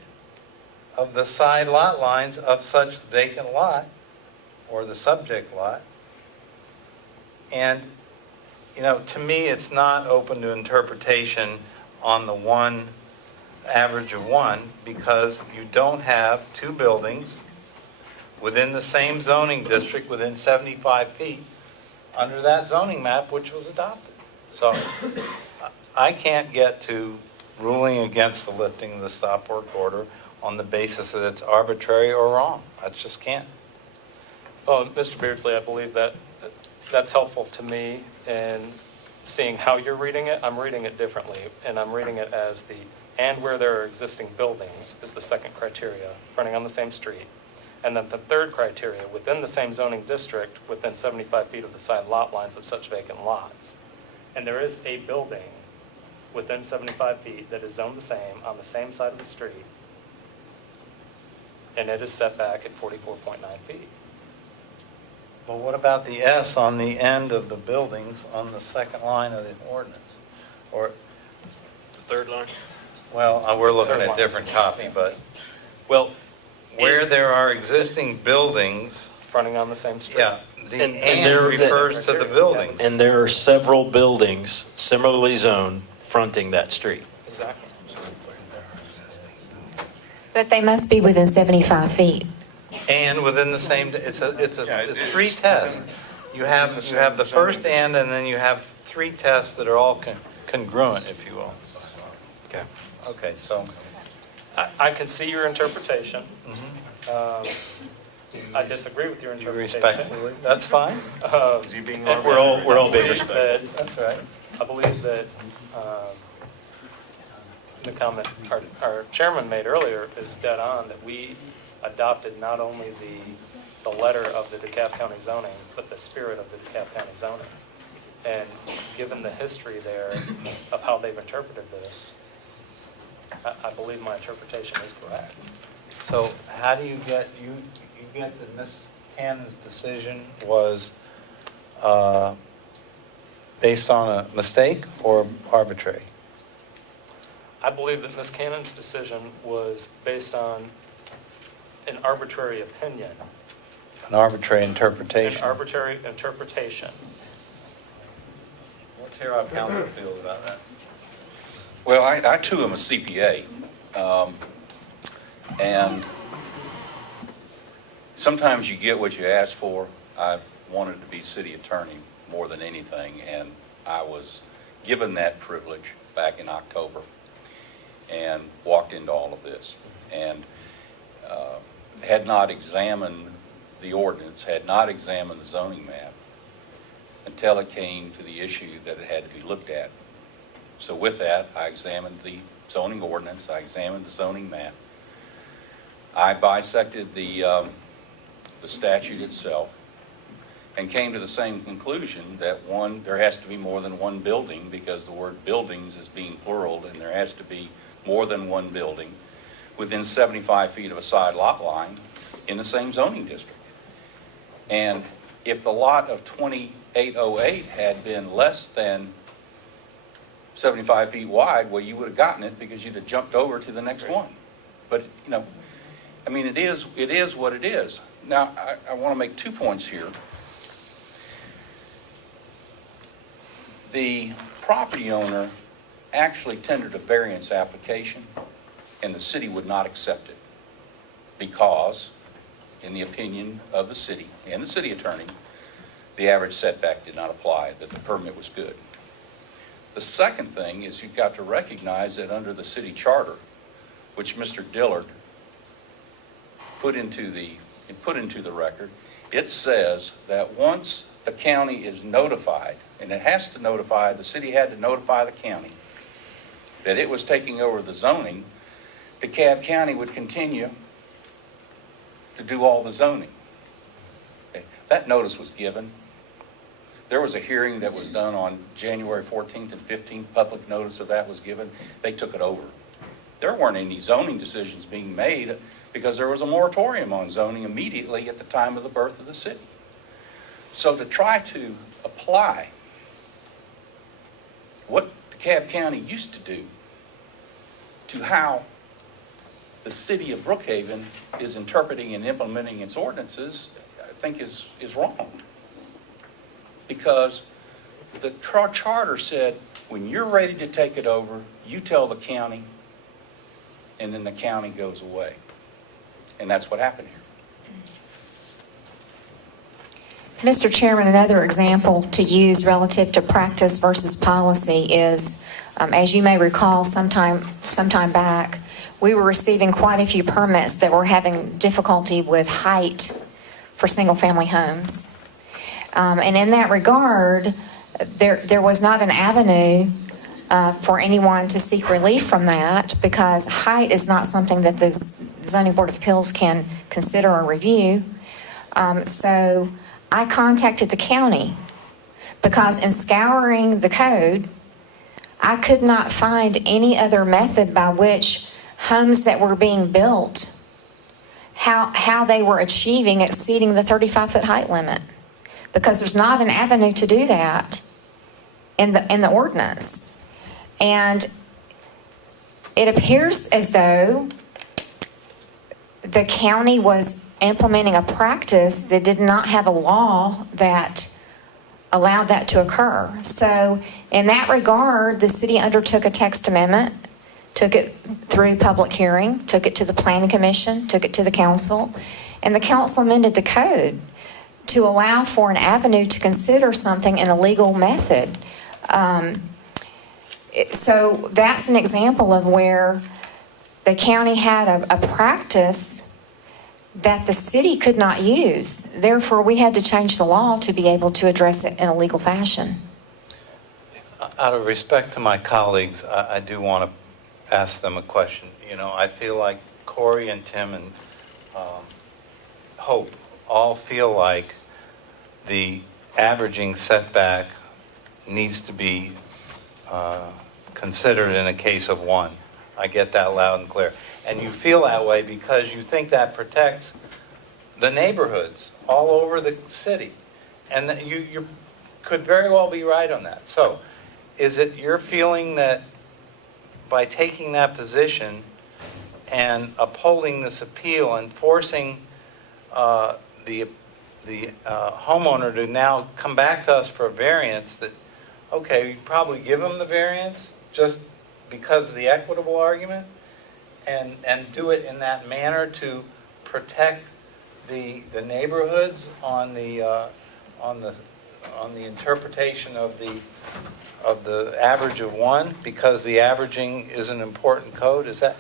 of the side lot lines of such vacant lot or the subject lot. And, you know, to me, it's not open to interpretation on the one average of one, because you don't have two buildings within the same zoning district within 75 feet under that zoning map which was adopted. So I can't get to ruling against the lifting of the stop work order on the basis that it's arbitrary or wrong. I just can't. Well, Mr. Beardsley, I believe that that's helpful to me in seeing how you're reading it. I'm reading it differently, and I'm reading it as the and where there are existing buildings is the second criteria, running on the same street. And then the third criteria, within the same zoning district, within 75 feet of the side lot lines of such vacant lots. And there is a building within 75 feet that is zoned the same on the same side of the street, and it is set back at 44.9 feet. Well, what about the S on the end of the buildings on the second line of the ordinance? Or, The third line? well, we're looking at a different copy, but Well, where there are existing buildings, Fronting on the same street. yeah, the And and there- refers to the buildings. and there are several buildings similarly zoned fronting that street. Exactly. But they must be within 75 feet. And within the same, it's three tests. You have the first and then you have three tests that are all congruent, if you will. Okay. Okay, so, I can see your interpretation. Mm-hmm. I disagree with your you interpretation. respectfully, that's fine. And we're all being respectful. That's right. I believe that the comment our chairman made earlier is dead on, that we adopted not only the letter of the DeKalb County zoning, but the spirit of the DeKalb County zoning. And given the history there of how they've interpreted this, I believe my interpretation is correct. So how do you get that Ms. Cannon's decision was based on a mistake or arbitrary? I believe that Ms. Cannon's decision was based on an arbitrary opinion, An arbitrary an interpretation? arbitrary interpretation. Let's hear how council feels about that. Well, I too am a CPA, and sometimes you get what you ask for. I wanted to be city attorney more than anything, and I was given that privilege back in October and walked into all of this, and had not examined the ordinance, had not examined the zoning map until it came to the issue that it had to be looked at. So with that, I examined the zoning ordinance, I examined the zoning map. I bisected the statute itself and came to the same conclusion that there has to be more than one building, because the word buildings is being plural, and there has to be more than one building within 75 feet of a side lot line in the same zoning district. And if the lot of 2808 had been less than 75 feet wide, well, you would have gotten it because you'd have jumped over to the next one. But, you know, I mean, it is what it is. Now, I want to make 2 points here. The property owner actually tendered a variance application, and the city would not accept it because, in the opinion of the city and the city attorney, the average setback did not apply, that the permit was good. The second thing is you've got to recognize that under the city charter, which Mr. Dillard put into the record, it says that once the county is notified, and it has to notify, the city had to notify the county that it was taking over the zoning, DeKalb County would continue to do all the zoning. Okay. That notice was given. There was a hearing that was done on January 14th and 15th. Public notice of that was given. They took it over. There weren't any zoning decisions being made because there was a moratorium on zoning immediately at the time of the birth of the city. So to try to apply what DeKalb County used to do to how the city of Brookhaven is interpreting and implementing its ordinances, I think is wrong. Because the charter said, when you're ready to take it over, you tell the county, and then the county goes away. And that's what happened here. Mr. Chairman, another example to use relative to practice versus policy is, as you may recall, sometime back, we were receiving quite a few permits that were having difficulty with height for single-family homes. And in that regard, there was not an avenue for anyone to seek relief from that, because height is not something that the Zoning Board of Appeals can consider or review. So I contacted the county, because in scouring the code, I could not find any other method by which homes that were being built, how they were exceeding the 35-foot height limit, because there's not an avenue to do that in the ordinance. And it appears as though the county was implementing a practice that did not have a law that allowed that to occur. So in that regard, the city undertook a text amendment, took it through public hearing, took it to the planning commission, took it to the council, and the council amended the code to allow for an avenue to consider something in a legal method. So that's an example of where the county had a practice that the city could not use. Therefore, we had to change the law to be able to address it in a legal fashion. Out of respect to my colleagues, I do want to ask them a question. You know, I feel like Corey and Tim and Hope all feel like the averaging setback needs to be considered in a case of one. I get that loud and clear. And you feel that way because you think that protects the neighborhoods all over the city. And that you could very well be right on that. So is it your feeling that by taking that position and upholding this appeal and forcing the homeowner to now come back to us for a variance, that, okay, you probably give them the variance just because of the equitable argument, and do it in that manner to protect the neighborhoods on the interpretation of the average of one, because the averaging is an important code? Is that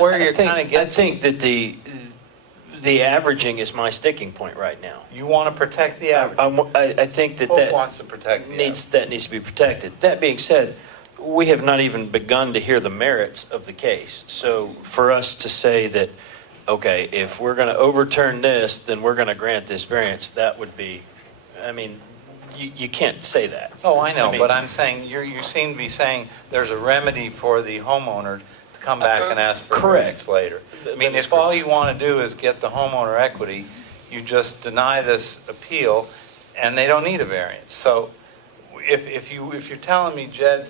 where you're kind of getting? I think that the averaging is my sticking point right now. You want to protect the average. I think that Hope wants to protect the needs to be protected. That being said, we have not even begun to hear the merits of the case. So for us to say that, okay, if we're going to overturn this, then we're going to grant this variance, that would be, I mean, you can't say that. Oh, I know, but I'm saying, you seem to be saying there's a remedy for the homeowner to come back and ask for a variance later. I mean, if all you want to do is get the homeowner equity, you just deny this appeal, and they don't need a variance. So if you're telling me, Jed,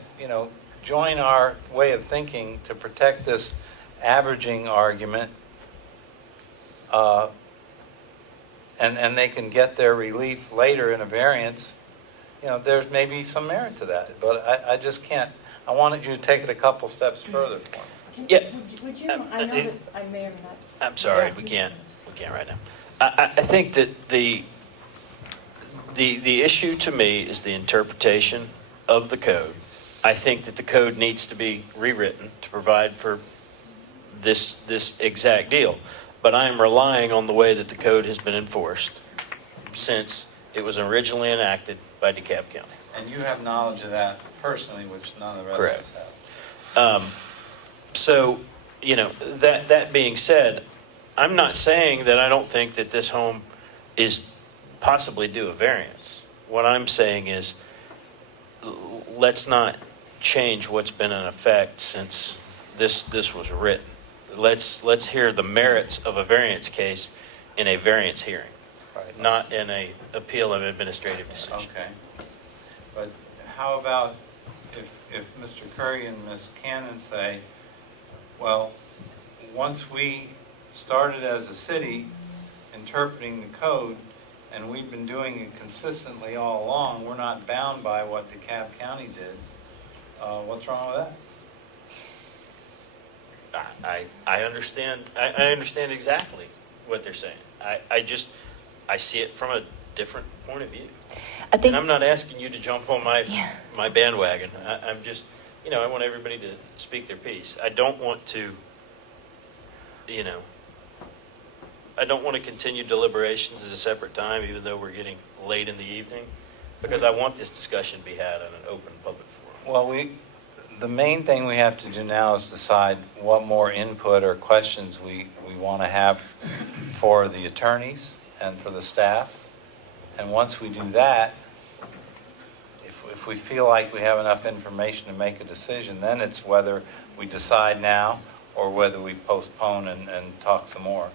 join our way of thinking to protect this averaging argument, and they can get their relief later in a variance, there's maybe some merit to that. But I just can't. I wanted you to take it a couple steps further for me. Yeah. Would you, I know that I may or may not. I'm sorry, we can't right now. I think that the The issue to me is the interpretation of the code. I think that the code needs to be rewritten to provide for this exact deal. But I am relying on the way that the code has been enforced since it was originally enacted by DeKalb County. And you have knowledge of that personally, which none of the rest Correct. of us have. So, that being said, I'm not saying that I don't think that this home is possibly due a variance. What I'm saying is, let's not change what's been in effect since this was written. Let's hear the merits of a variance case in a variance hearing, not in a appeal of administrative decision. Okay. But how about if Mr. Curry and Ms. Cannon say, well, once we started as a city interpreting the code, and we've been doing it consistently all along, we're not bound by what DeKalb County did. What's wrong with that? I understand. I understand exactly what they're saying. I see it from a different point of view. I think And I'm not asking you to jump on my Yeah. my bandwagon. I'm just, I want everybody to speak their piece. I don't want to, I don't want to continue deliberations at a separate time, even though we're getting late in the evening, because I want this discussion to be had on an open public forum. Well, the main thing we have to do now is decide what more input or questions we want to have for the attorneys and for the staff. And once we do that, if we feel like we have enough information to make a decision, then it's whether we decide now or whether we postpone and talk some more.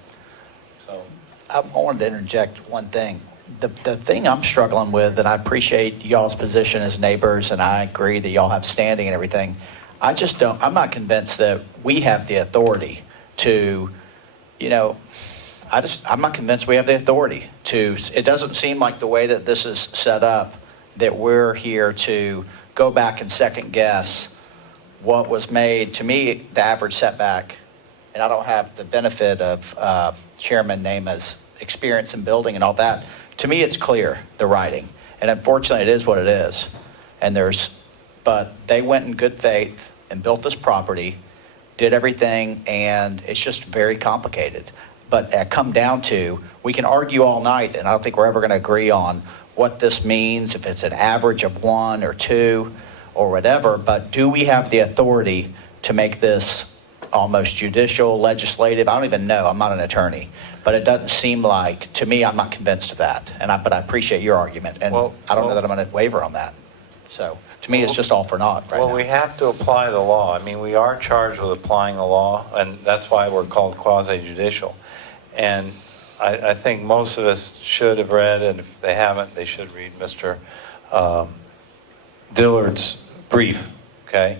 So, I wanted to interject one thing. The thing I'm struggling with, and I appreciate y'all's position as neighbors, and I agree that y'all have standing and everything. I'm not convinced that we have the authority to, I'm not convinced we have the authority to, it doesn't seem like the way that this is set up, that we're here to go back and second guess what was made. To me, the average setback, and I don't have the benefit of Chairman Nama's experience in building and all that. To me, it's clear, the writing. And unfortunately, it is what it is. But they went in good faith and built this property, did everything, and it's just very complicated. But come down to, we can argue all night, and I don't think we're ever going to agree on what this means, if it's an average of 1 or 2 or whatever. But do we have the authority to make this almost judicial, legislative? I don't even know. I'm not an attorney. But it doesn't seem like, to me, I'm not convinced of that. But I appreciate your argument. And I don't know that I'm going to waver on that. So to me, it's just all for naught right now. well, we have to apply the law. I mean, we are charged with applying the law, and that's why we're called quasi-judicial. And I think most of us should have read, and if they haven't, they should read Mr. Dillard's brief, okay?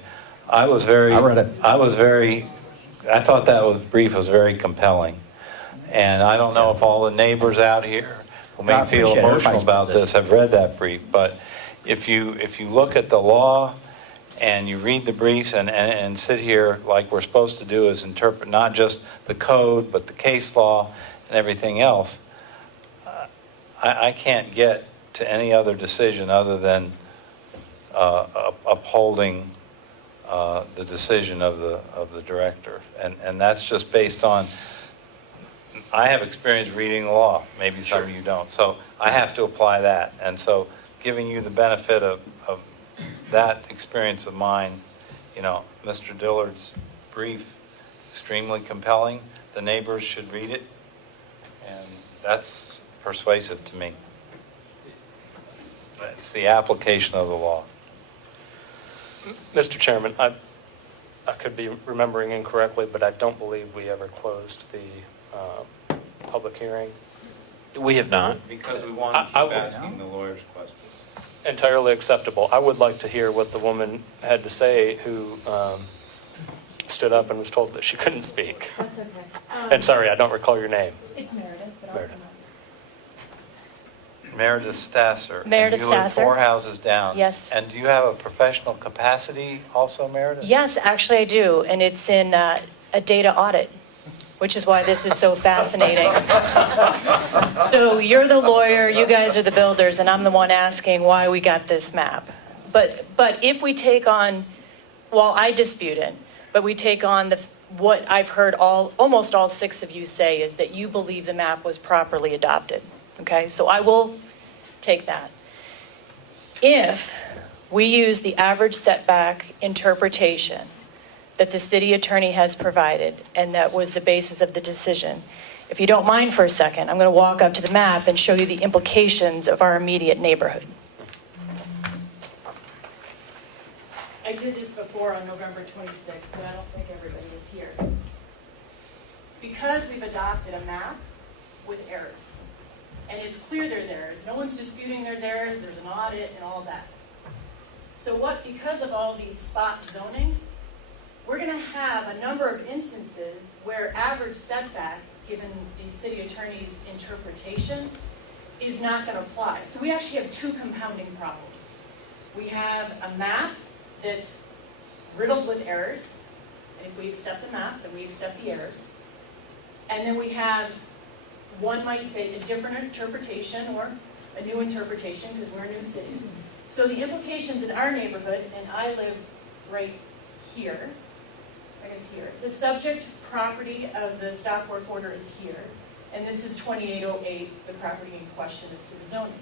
I read it. I thought that brief was very compelling. And I don't know if all the neighbors out here who may feel emotional about this have read that brief, but if you look at the law and you read the briefs and sit here like we're supposed to do, is interpret not just the code, but the case law and everything else, I can't get to any other decision other than upholding the decision of the director. And that's just based on, I have experience reading the law, maybe some of you don't. So I have to apply that. And so giving you the benefit of that experience of mine, Mr. Dillard's brief, extremely compelling. The neighbors should read it. And that's persuasive to me. It's the application of the law. Mr. Chairman, I could be remembering incorrectly, but I don't believe we ever closed the public hearing. We have not. Because we want to keep asking the lawyer's question. Entirely acceptable. I would like to hear what the woman had to say who stood up and was told that she couldn't speak. That's okay. And sorry, I don't recall your name. It's Meredith, but I'll Meredith. come up. Meredith Stasser. Meredith And you live Stasser. 4 houses down. Yes. And do you have a professional capacity also, Meredith? Yes, actually I do, and it's in a data audit which is why this is so fascinating. So you're the lawyer, you guys are the builders, and I'm the one asking why we got this map. But if we take on, well, I dispute it, but we take on what I've heard almost all 6 of you say is that you believe the map was properly adopted. Okay, so I will take that. If we use the average setback interpretation that the city attorney has provided, and that was the basis of the decision, if you don't mind for a second, I'm going to walk up to the map and show you the implications of our immediate neighborhood. I did this before on November 26th, but I don't think everybody was here. Because we've adopted a map with errors, and it's clear there's errors, no one's disputing there's errors, there's an audit and all that. So because of all these spot zonings, we're going to have a number of instances where average setback, given the city attorney's interpretation, is not going to apply. So we actually have 2 compounding problems. We have a map that's riddled with errors, and if we accept the map, then we accept the errors. And then we have, one might say, a different interpretation or a new interpretation because we're a new city. So the implications in our neighborhood, and I live right here, I guess here. The subject property of the stop work order is here, and this is 2808, the property in question is to the zoning.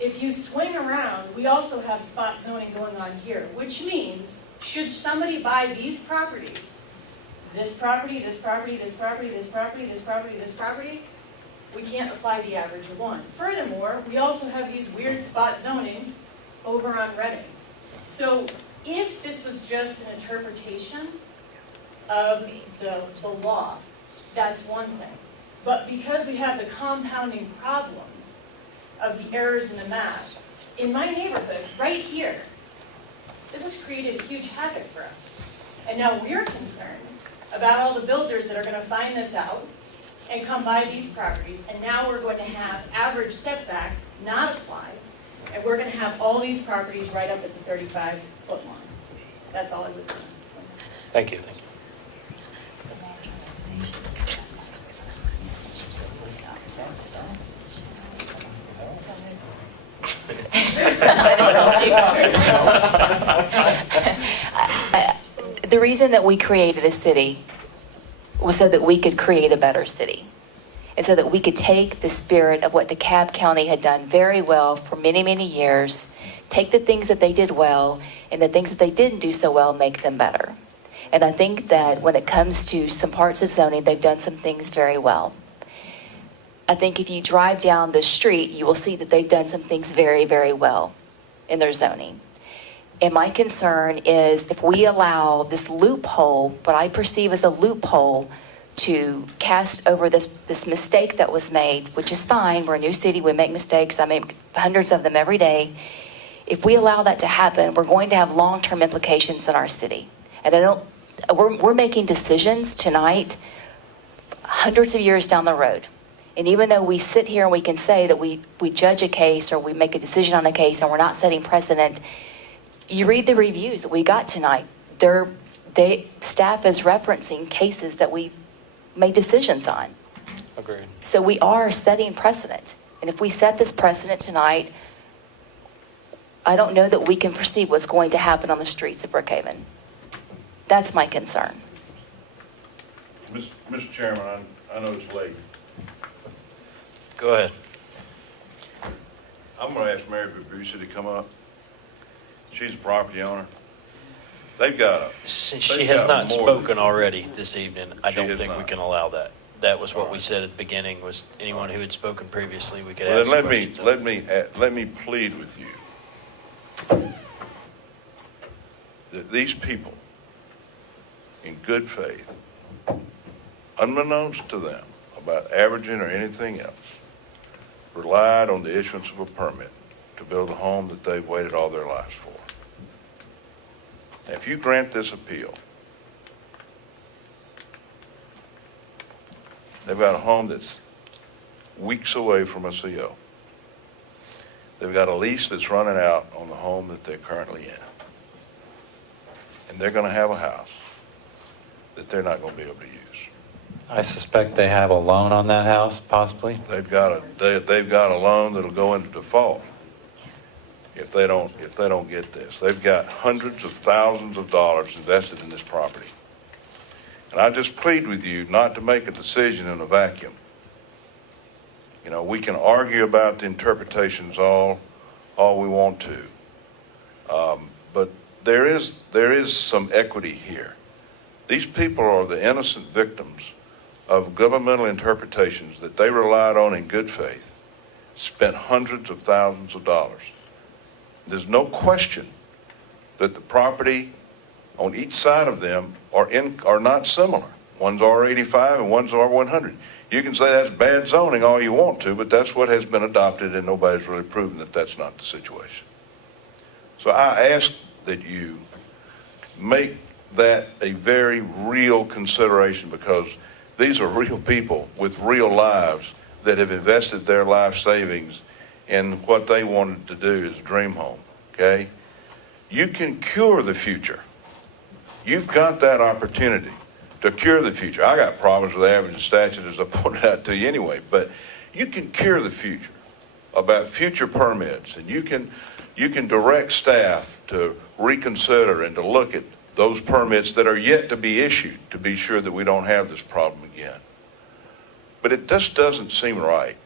If you swing around, we also have spot zoning going on here, which means, should somebody buy these properties, this property, this property, this property, this property, this property, this property, we can't apply the average of 1. Furthermore, we also have these weird spot zonings over on Reading. So if this was just an interpretation of the law, that's one thing. But because we have the compounding problems of the errors in the map, in my neighborhood, right here, this has created a huge havoc for us. And now we're concerned about all the builders that are going to find this out and come buy these properties, and now we're going to have average setback not apply, and we're going to have all these properties right up at the 35-foot line. That's all I was saying. Thank you. The reason that we created a city was so that we could create a better city. And so that we could take the spirit of what DeKalb County had done very well for many, many years, take the things that they did well, and the things that they didn't do so well, make them better. And I think that when it comes to some parts of zoning, they've done some things very well. I think if you drive down the street, you will see that they've done some things very, very well in their zoning. And my concern is if we allow this loophole, what I perceive as a loophole, to cast over this mistake that was made, which is fine, we're a new city, we make mistakes, I make hundreds of them every day. If we allow that to happen, we're going to have long-term implications in our city. And we're making decisions tonight, hundreds of years down the road. And even though we sit here and we can say that we judge a case or we make a decision on a case and we're not setting precedent, you read the reviews that we got tonight. Staff is referencing cases that we made decisions on. Agreed. So we are setting precedent. And if we set this precedent tonight, I don't know that we can foresee what's going to happen on the streets of Brookhaven. That's my concern. Mr. Chairman, I know it's late. Go ahead. I'm going to ask Mary Babusa to come up. She's a property owner. They've got Since she has not spoken already this evening, I She don't has think we not. can allow that. That was what we said at the beginning, was anyone who had spoken previously, we could Well, ask then questions. let me plead with you that these people, in good faith, unbeknownst to them about averaging or anything else, relied on the issuance of a permit to build a home that they've waited all their lives for. Now, if you grant this appeal, they've got a home that's weeks away from a CO. They've got a lease that's running out on the home that they're currently in. And they're going to have a house that they're not going to be able to use. I suspect they have a loan on that house, possibly. They've got a loan that'll go into default if they don't get this. They've got hundreds of thousands of dollars invested in this property. And I just plead with you not to make a decision in a vacuum. You know, we can argue about the interpretations all we want to. But there is some equity here. These people are the innocent victims of governmental interpretations that they relied on in good faith, spent hundreds of thousands of dollars. There's no question that the property on each side of them are not similar. One's R85 and one's R100. You can say that's bad zoning all you want to, but that's what has been adopted, and nobody's really proven that that's not the situation. So I ask that you make that a very real consideration, because these are real people with real lives that have invested their life savings in what they wanted to do is dream home, okay? You can cure the future. You've got that opportunity to cure the future. I got problems with average and statute, as I pointed out to you anyway, but you can cure the future about future permits, and you can direct staff to reconsider and to look at those permits that are yet to be issued to be sure that we don't have this problem again. But it just doesn't seem right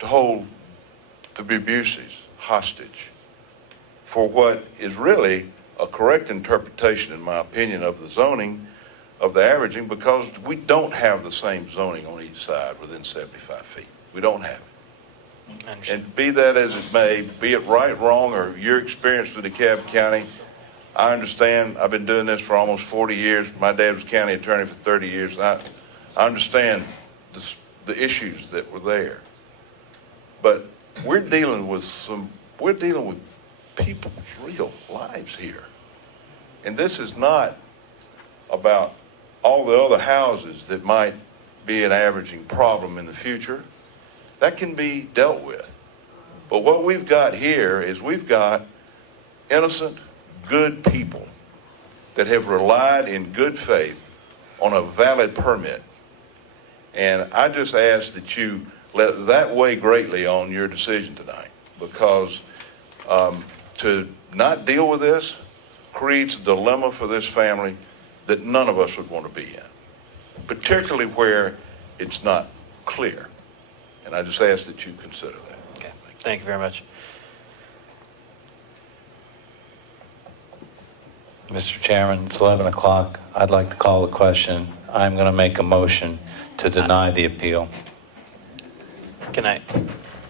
to hold the abuses hostage for what is really a correct interpretation, in my opinion, of the zoning, of the averaging, because we don't have the same zoning on each side within 75 feet. We don't have it. And be that as it may, be it right, wrong, or your experience with DeKalb County, I understand. I've been doing this for almost 40 years. My dad was county attorney for 30 years. I understand the issues that were there. But we're dealing with people's real lives here. And this is not about all the other houses that might be an averaging problem in the future. That can be dealt with. But what we've got here is we've got innocent, good people that have relied in good faith on a valid permit. And I just ask that you let that weigh greatly on your decision tonight, because to not deal with this creates a dilemma for this family that none of us would want to be in, particularly where it's not clear. And I just ask that you consider that. Okay, thank you very much. Mr. Chairman, it's 11 o'clock. I'd like to call the question. I'm going to make a motion to deny the appeal.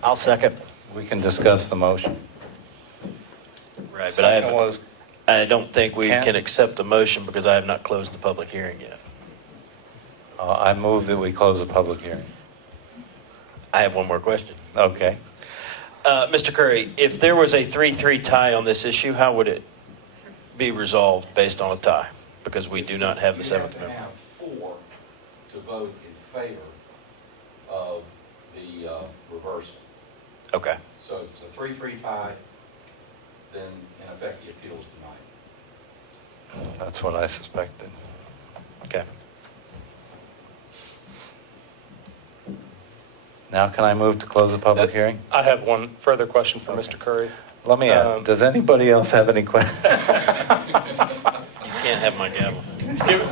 I'll second. We can discuss the motion. Right, but I Second was don't think we Ken? can accept the motion because I have not closed the public hearing yet. I move that we close the public hearing. I have one more question. Okay. Mr. Curry, if there was a 3-3 tie on this issue, how would it be resolved based on a tie? Because we do not have the seventh You have amendment. to have 4 to vote in favor of the reversal. Okay. So if it's a 3-3 tie, then in effect the appeal is denied. That's what I suspected. Okay. Now can I move to close the public hearing? I have one further question for Mr. Curry. Let me ask, does anybody else have any questions? You can't have my gavel.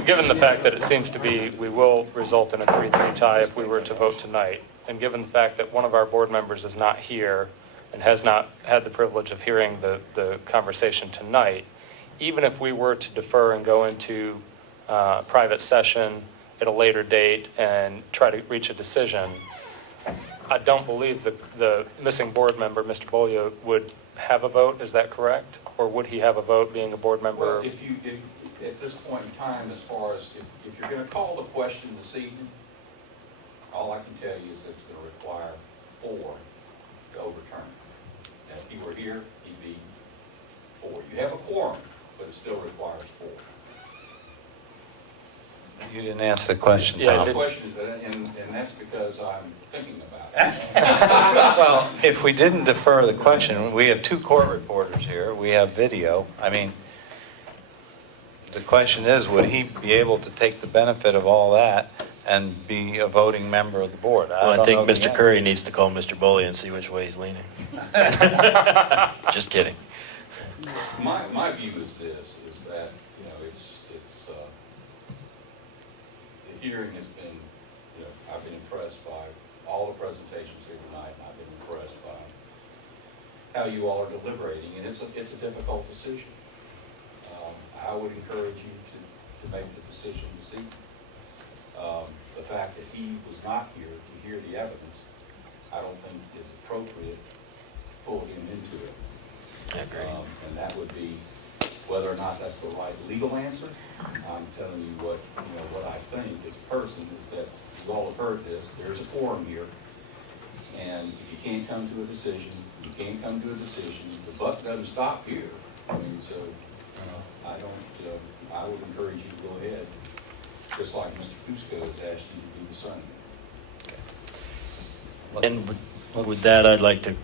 Given the fact that it seems to be, we will result in a 3-3 tie if we were to vote tonight, and given the fact that one of our board members is not here and has not had the privilege of hearing the conversation tonight, even if we were to defer and go into private session at a later date and try to reach a decision, I don't believe the missing board member, Mr. Bolio, would have a vote. Is that correct? Or would he have a vote being a board member? Well, at this point in time, as far as if you're going to call the question this evening, all I can tell you is it's going to require 4 to overturn it. And if he were here, he'd be 4. You have a quorum, but it still requires 4. You didn't answer the question, Yeah, Tom. The question is, and that's because I'm thinking about it. Well, if we didn't defer the question, we have 2 court reporters here. We have video. I mean, the question is, would he be able to take the benefit of all that and be a voting member of the board. Well, I don't think know the Mr. answer. Curry needs to call Mr. Boley and see which way he's leaning. Just kidding. My view is this, is that, the hearing has been, I've been impressed by all the presentations here tonight, and I've been impressed by how you all are deliberating, and it's a difficult decision. I would encourage you to make the decision this evening. The fact that he was not here to hear the evidence, I don't think is appropriate pulling him into it. I agree. And that would be, whether or not that's the right legal answer, I'm telling you what I think as a person is that you all have heard this, there's a quorum here, and if you can't come to a decision, you can't come to a decision. The buck doesn't stop here. I mean, so, I would encourage you to go ahead, just like Mr. Fusco has asked you to do the same. And with that, I'd like to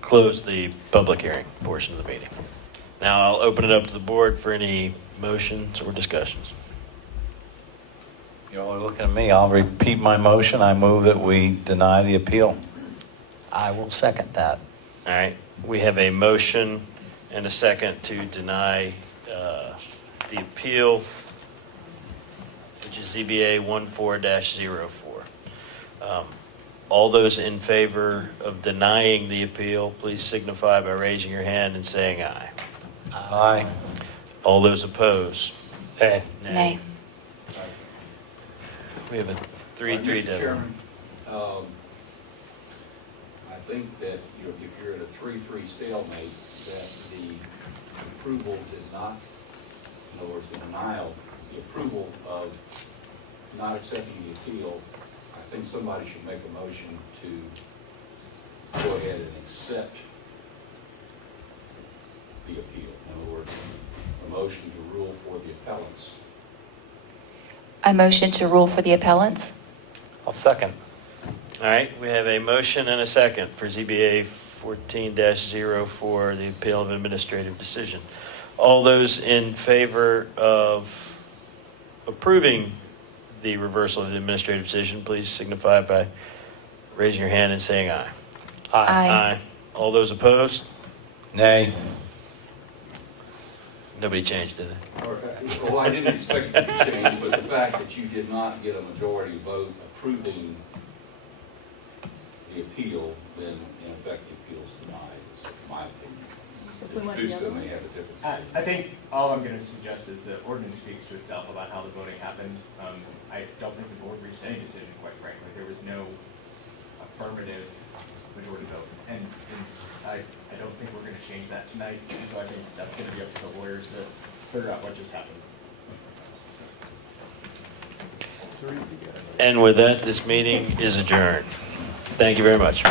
close the public hearing portion of the meeting. Now I'll open it up to the board for any motions or discussions. You're only looking at me. I'll repeat my motion. I move that we deny the appeal. I will second that. All right, we have a motion and a second to deny the appeal, which is ZBA 14-04. All those in favor of denying the appeal, please signify by raising your hand and saying aye. Aye. All those opposed? Nay. We have a 3-3 Mr. deadline. Chairman, I think that if you're at a 3-3 stalemate, that the approval did not, in other words, the denial, the approval of not accepting the appeal, I think somebody should make a motion to go ahead and accept the appeal. In other words, a motion to rule for the appellants. I motion to rule for the appellants. I'll second. All right, we have a motion and a second for ZBA 14-04, the appeal of administrative decision. All those in favor of approving the reversal of the administrative decision, please signify by raising your hand and saying aye. Aye. All those opposed? Nay. Nobody changed, did they? Well, I didn't expect it to change, but the fact that you did not get a majority vote approving the appeal, then in effect the appeal is denied, is my opinion. Fusco may have a different opinion. I think all I'm going to suggest is the ordinance speaks to itself about how the voting happened. I don't think the board reached any decision, quite frankly. There was no affirmative majority vote. And I don't think we're going to change that tonight. And so I think that's going to be up to the lawyers to figure out what just happened. And with that, this meeting is adjourned. Thank you very much.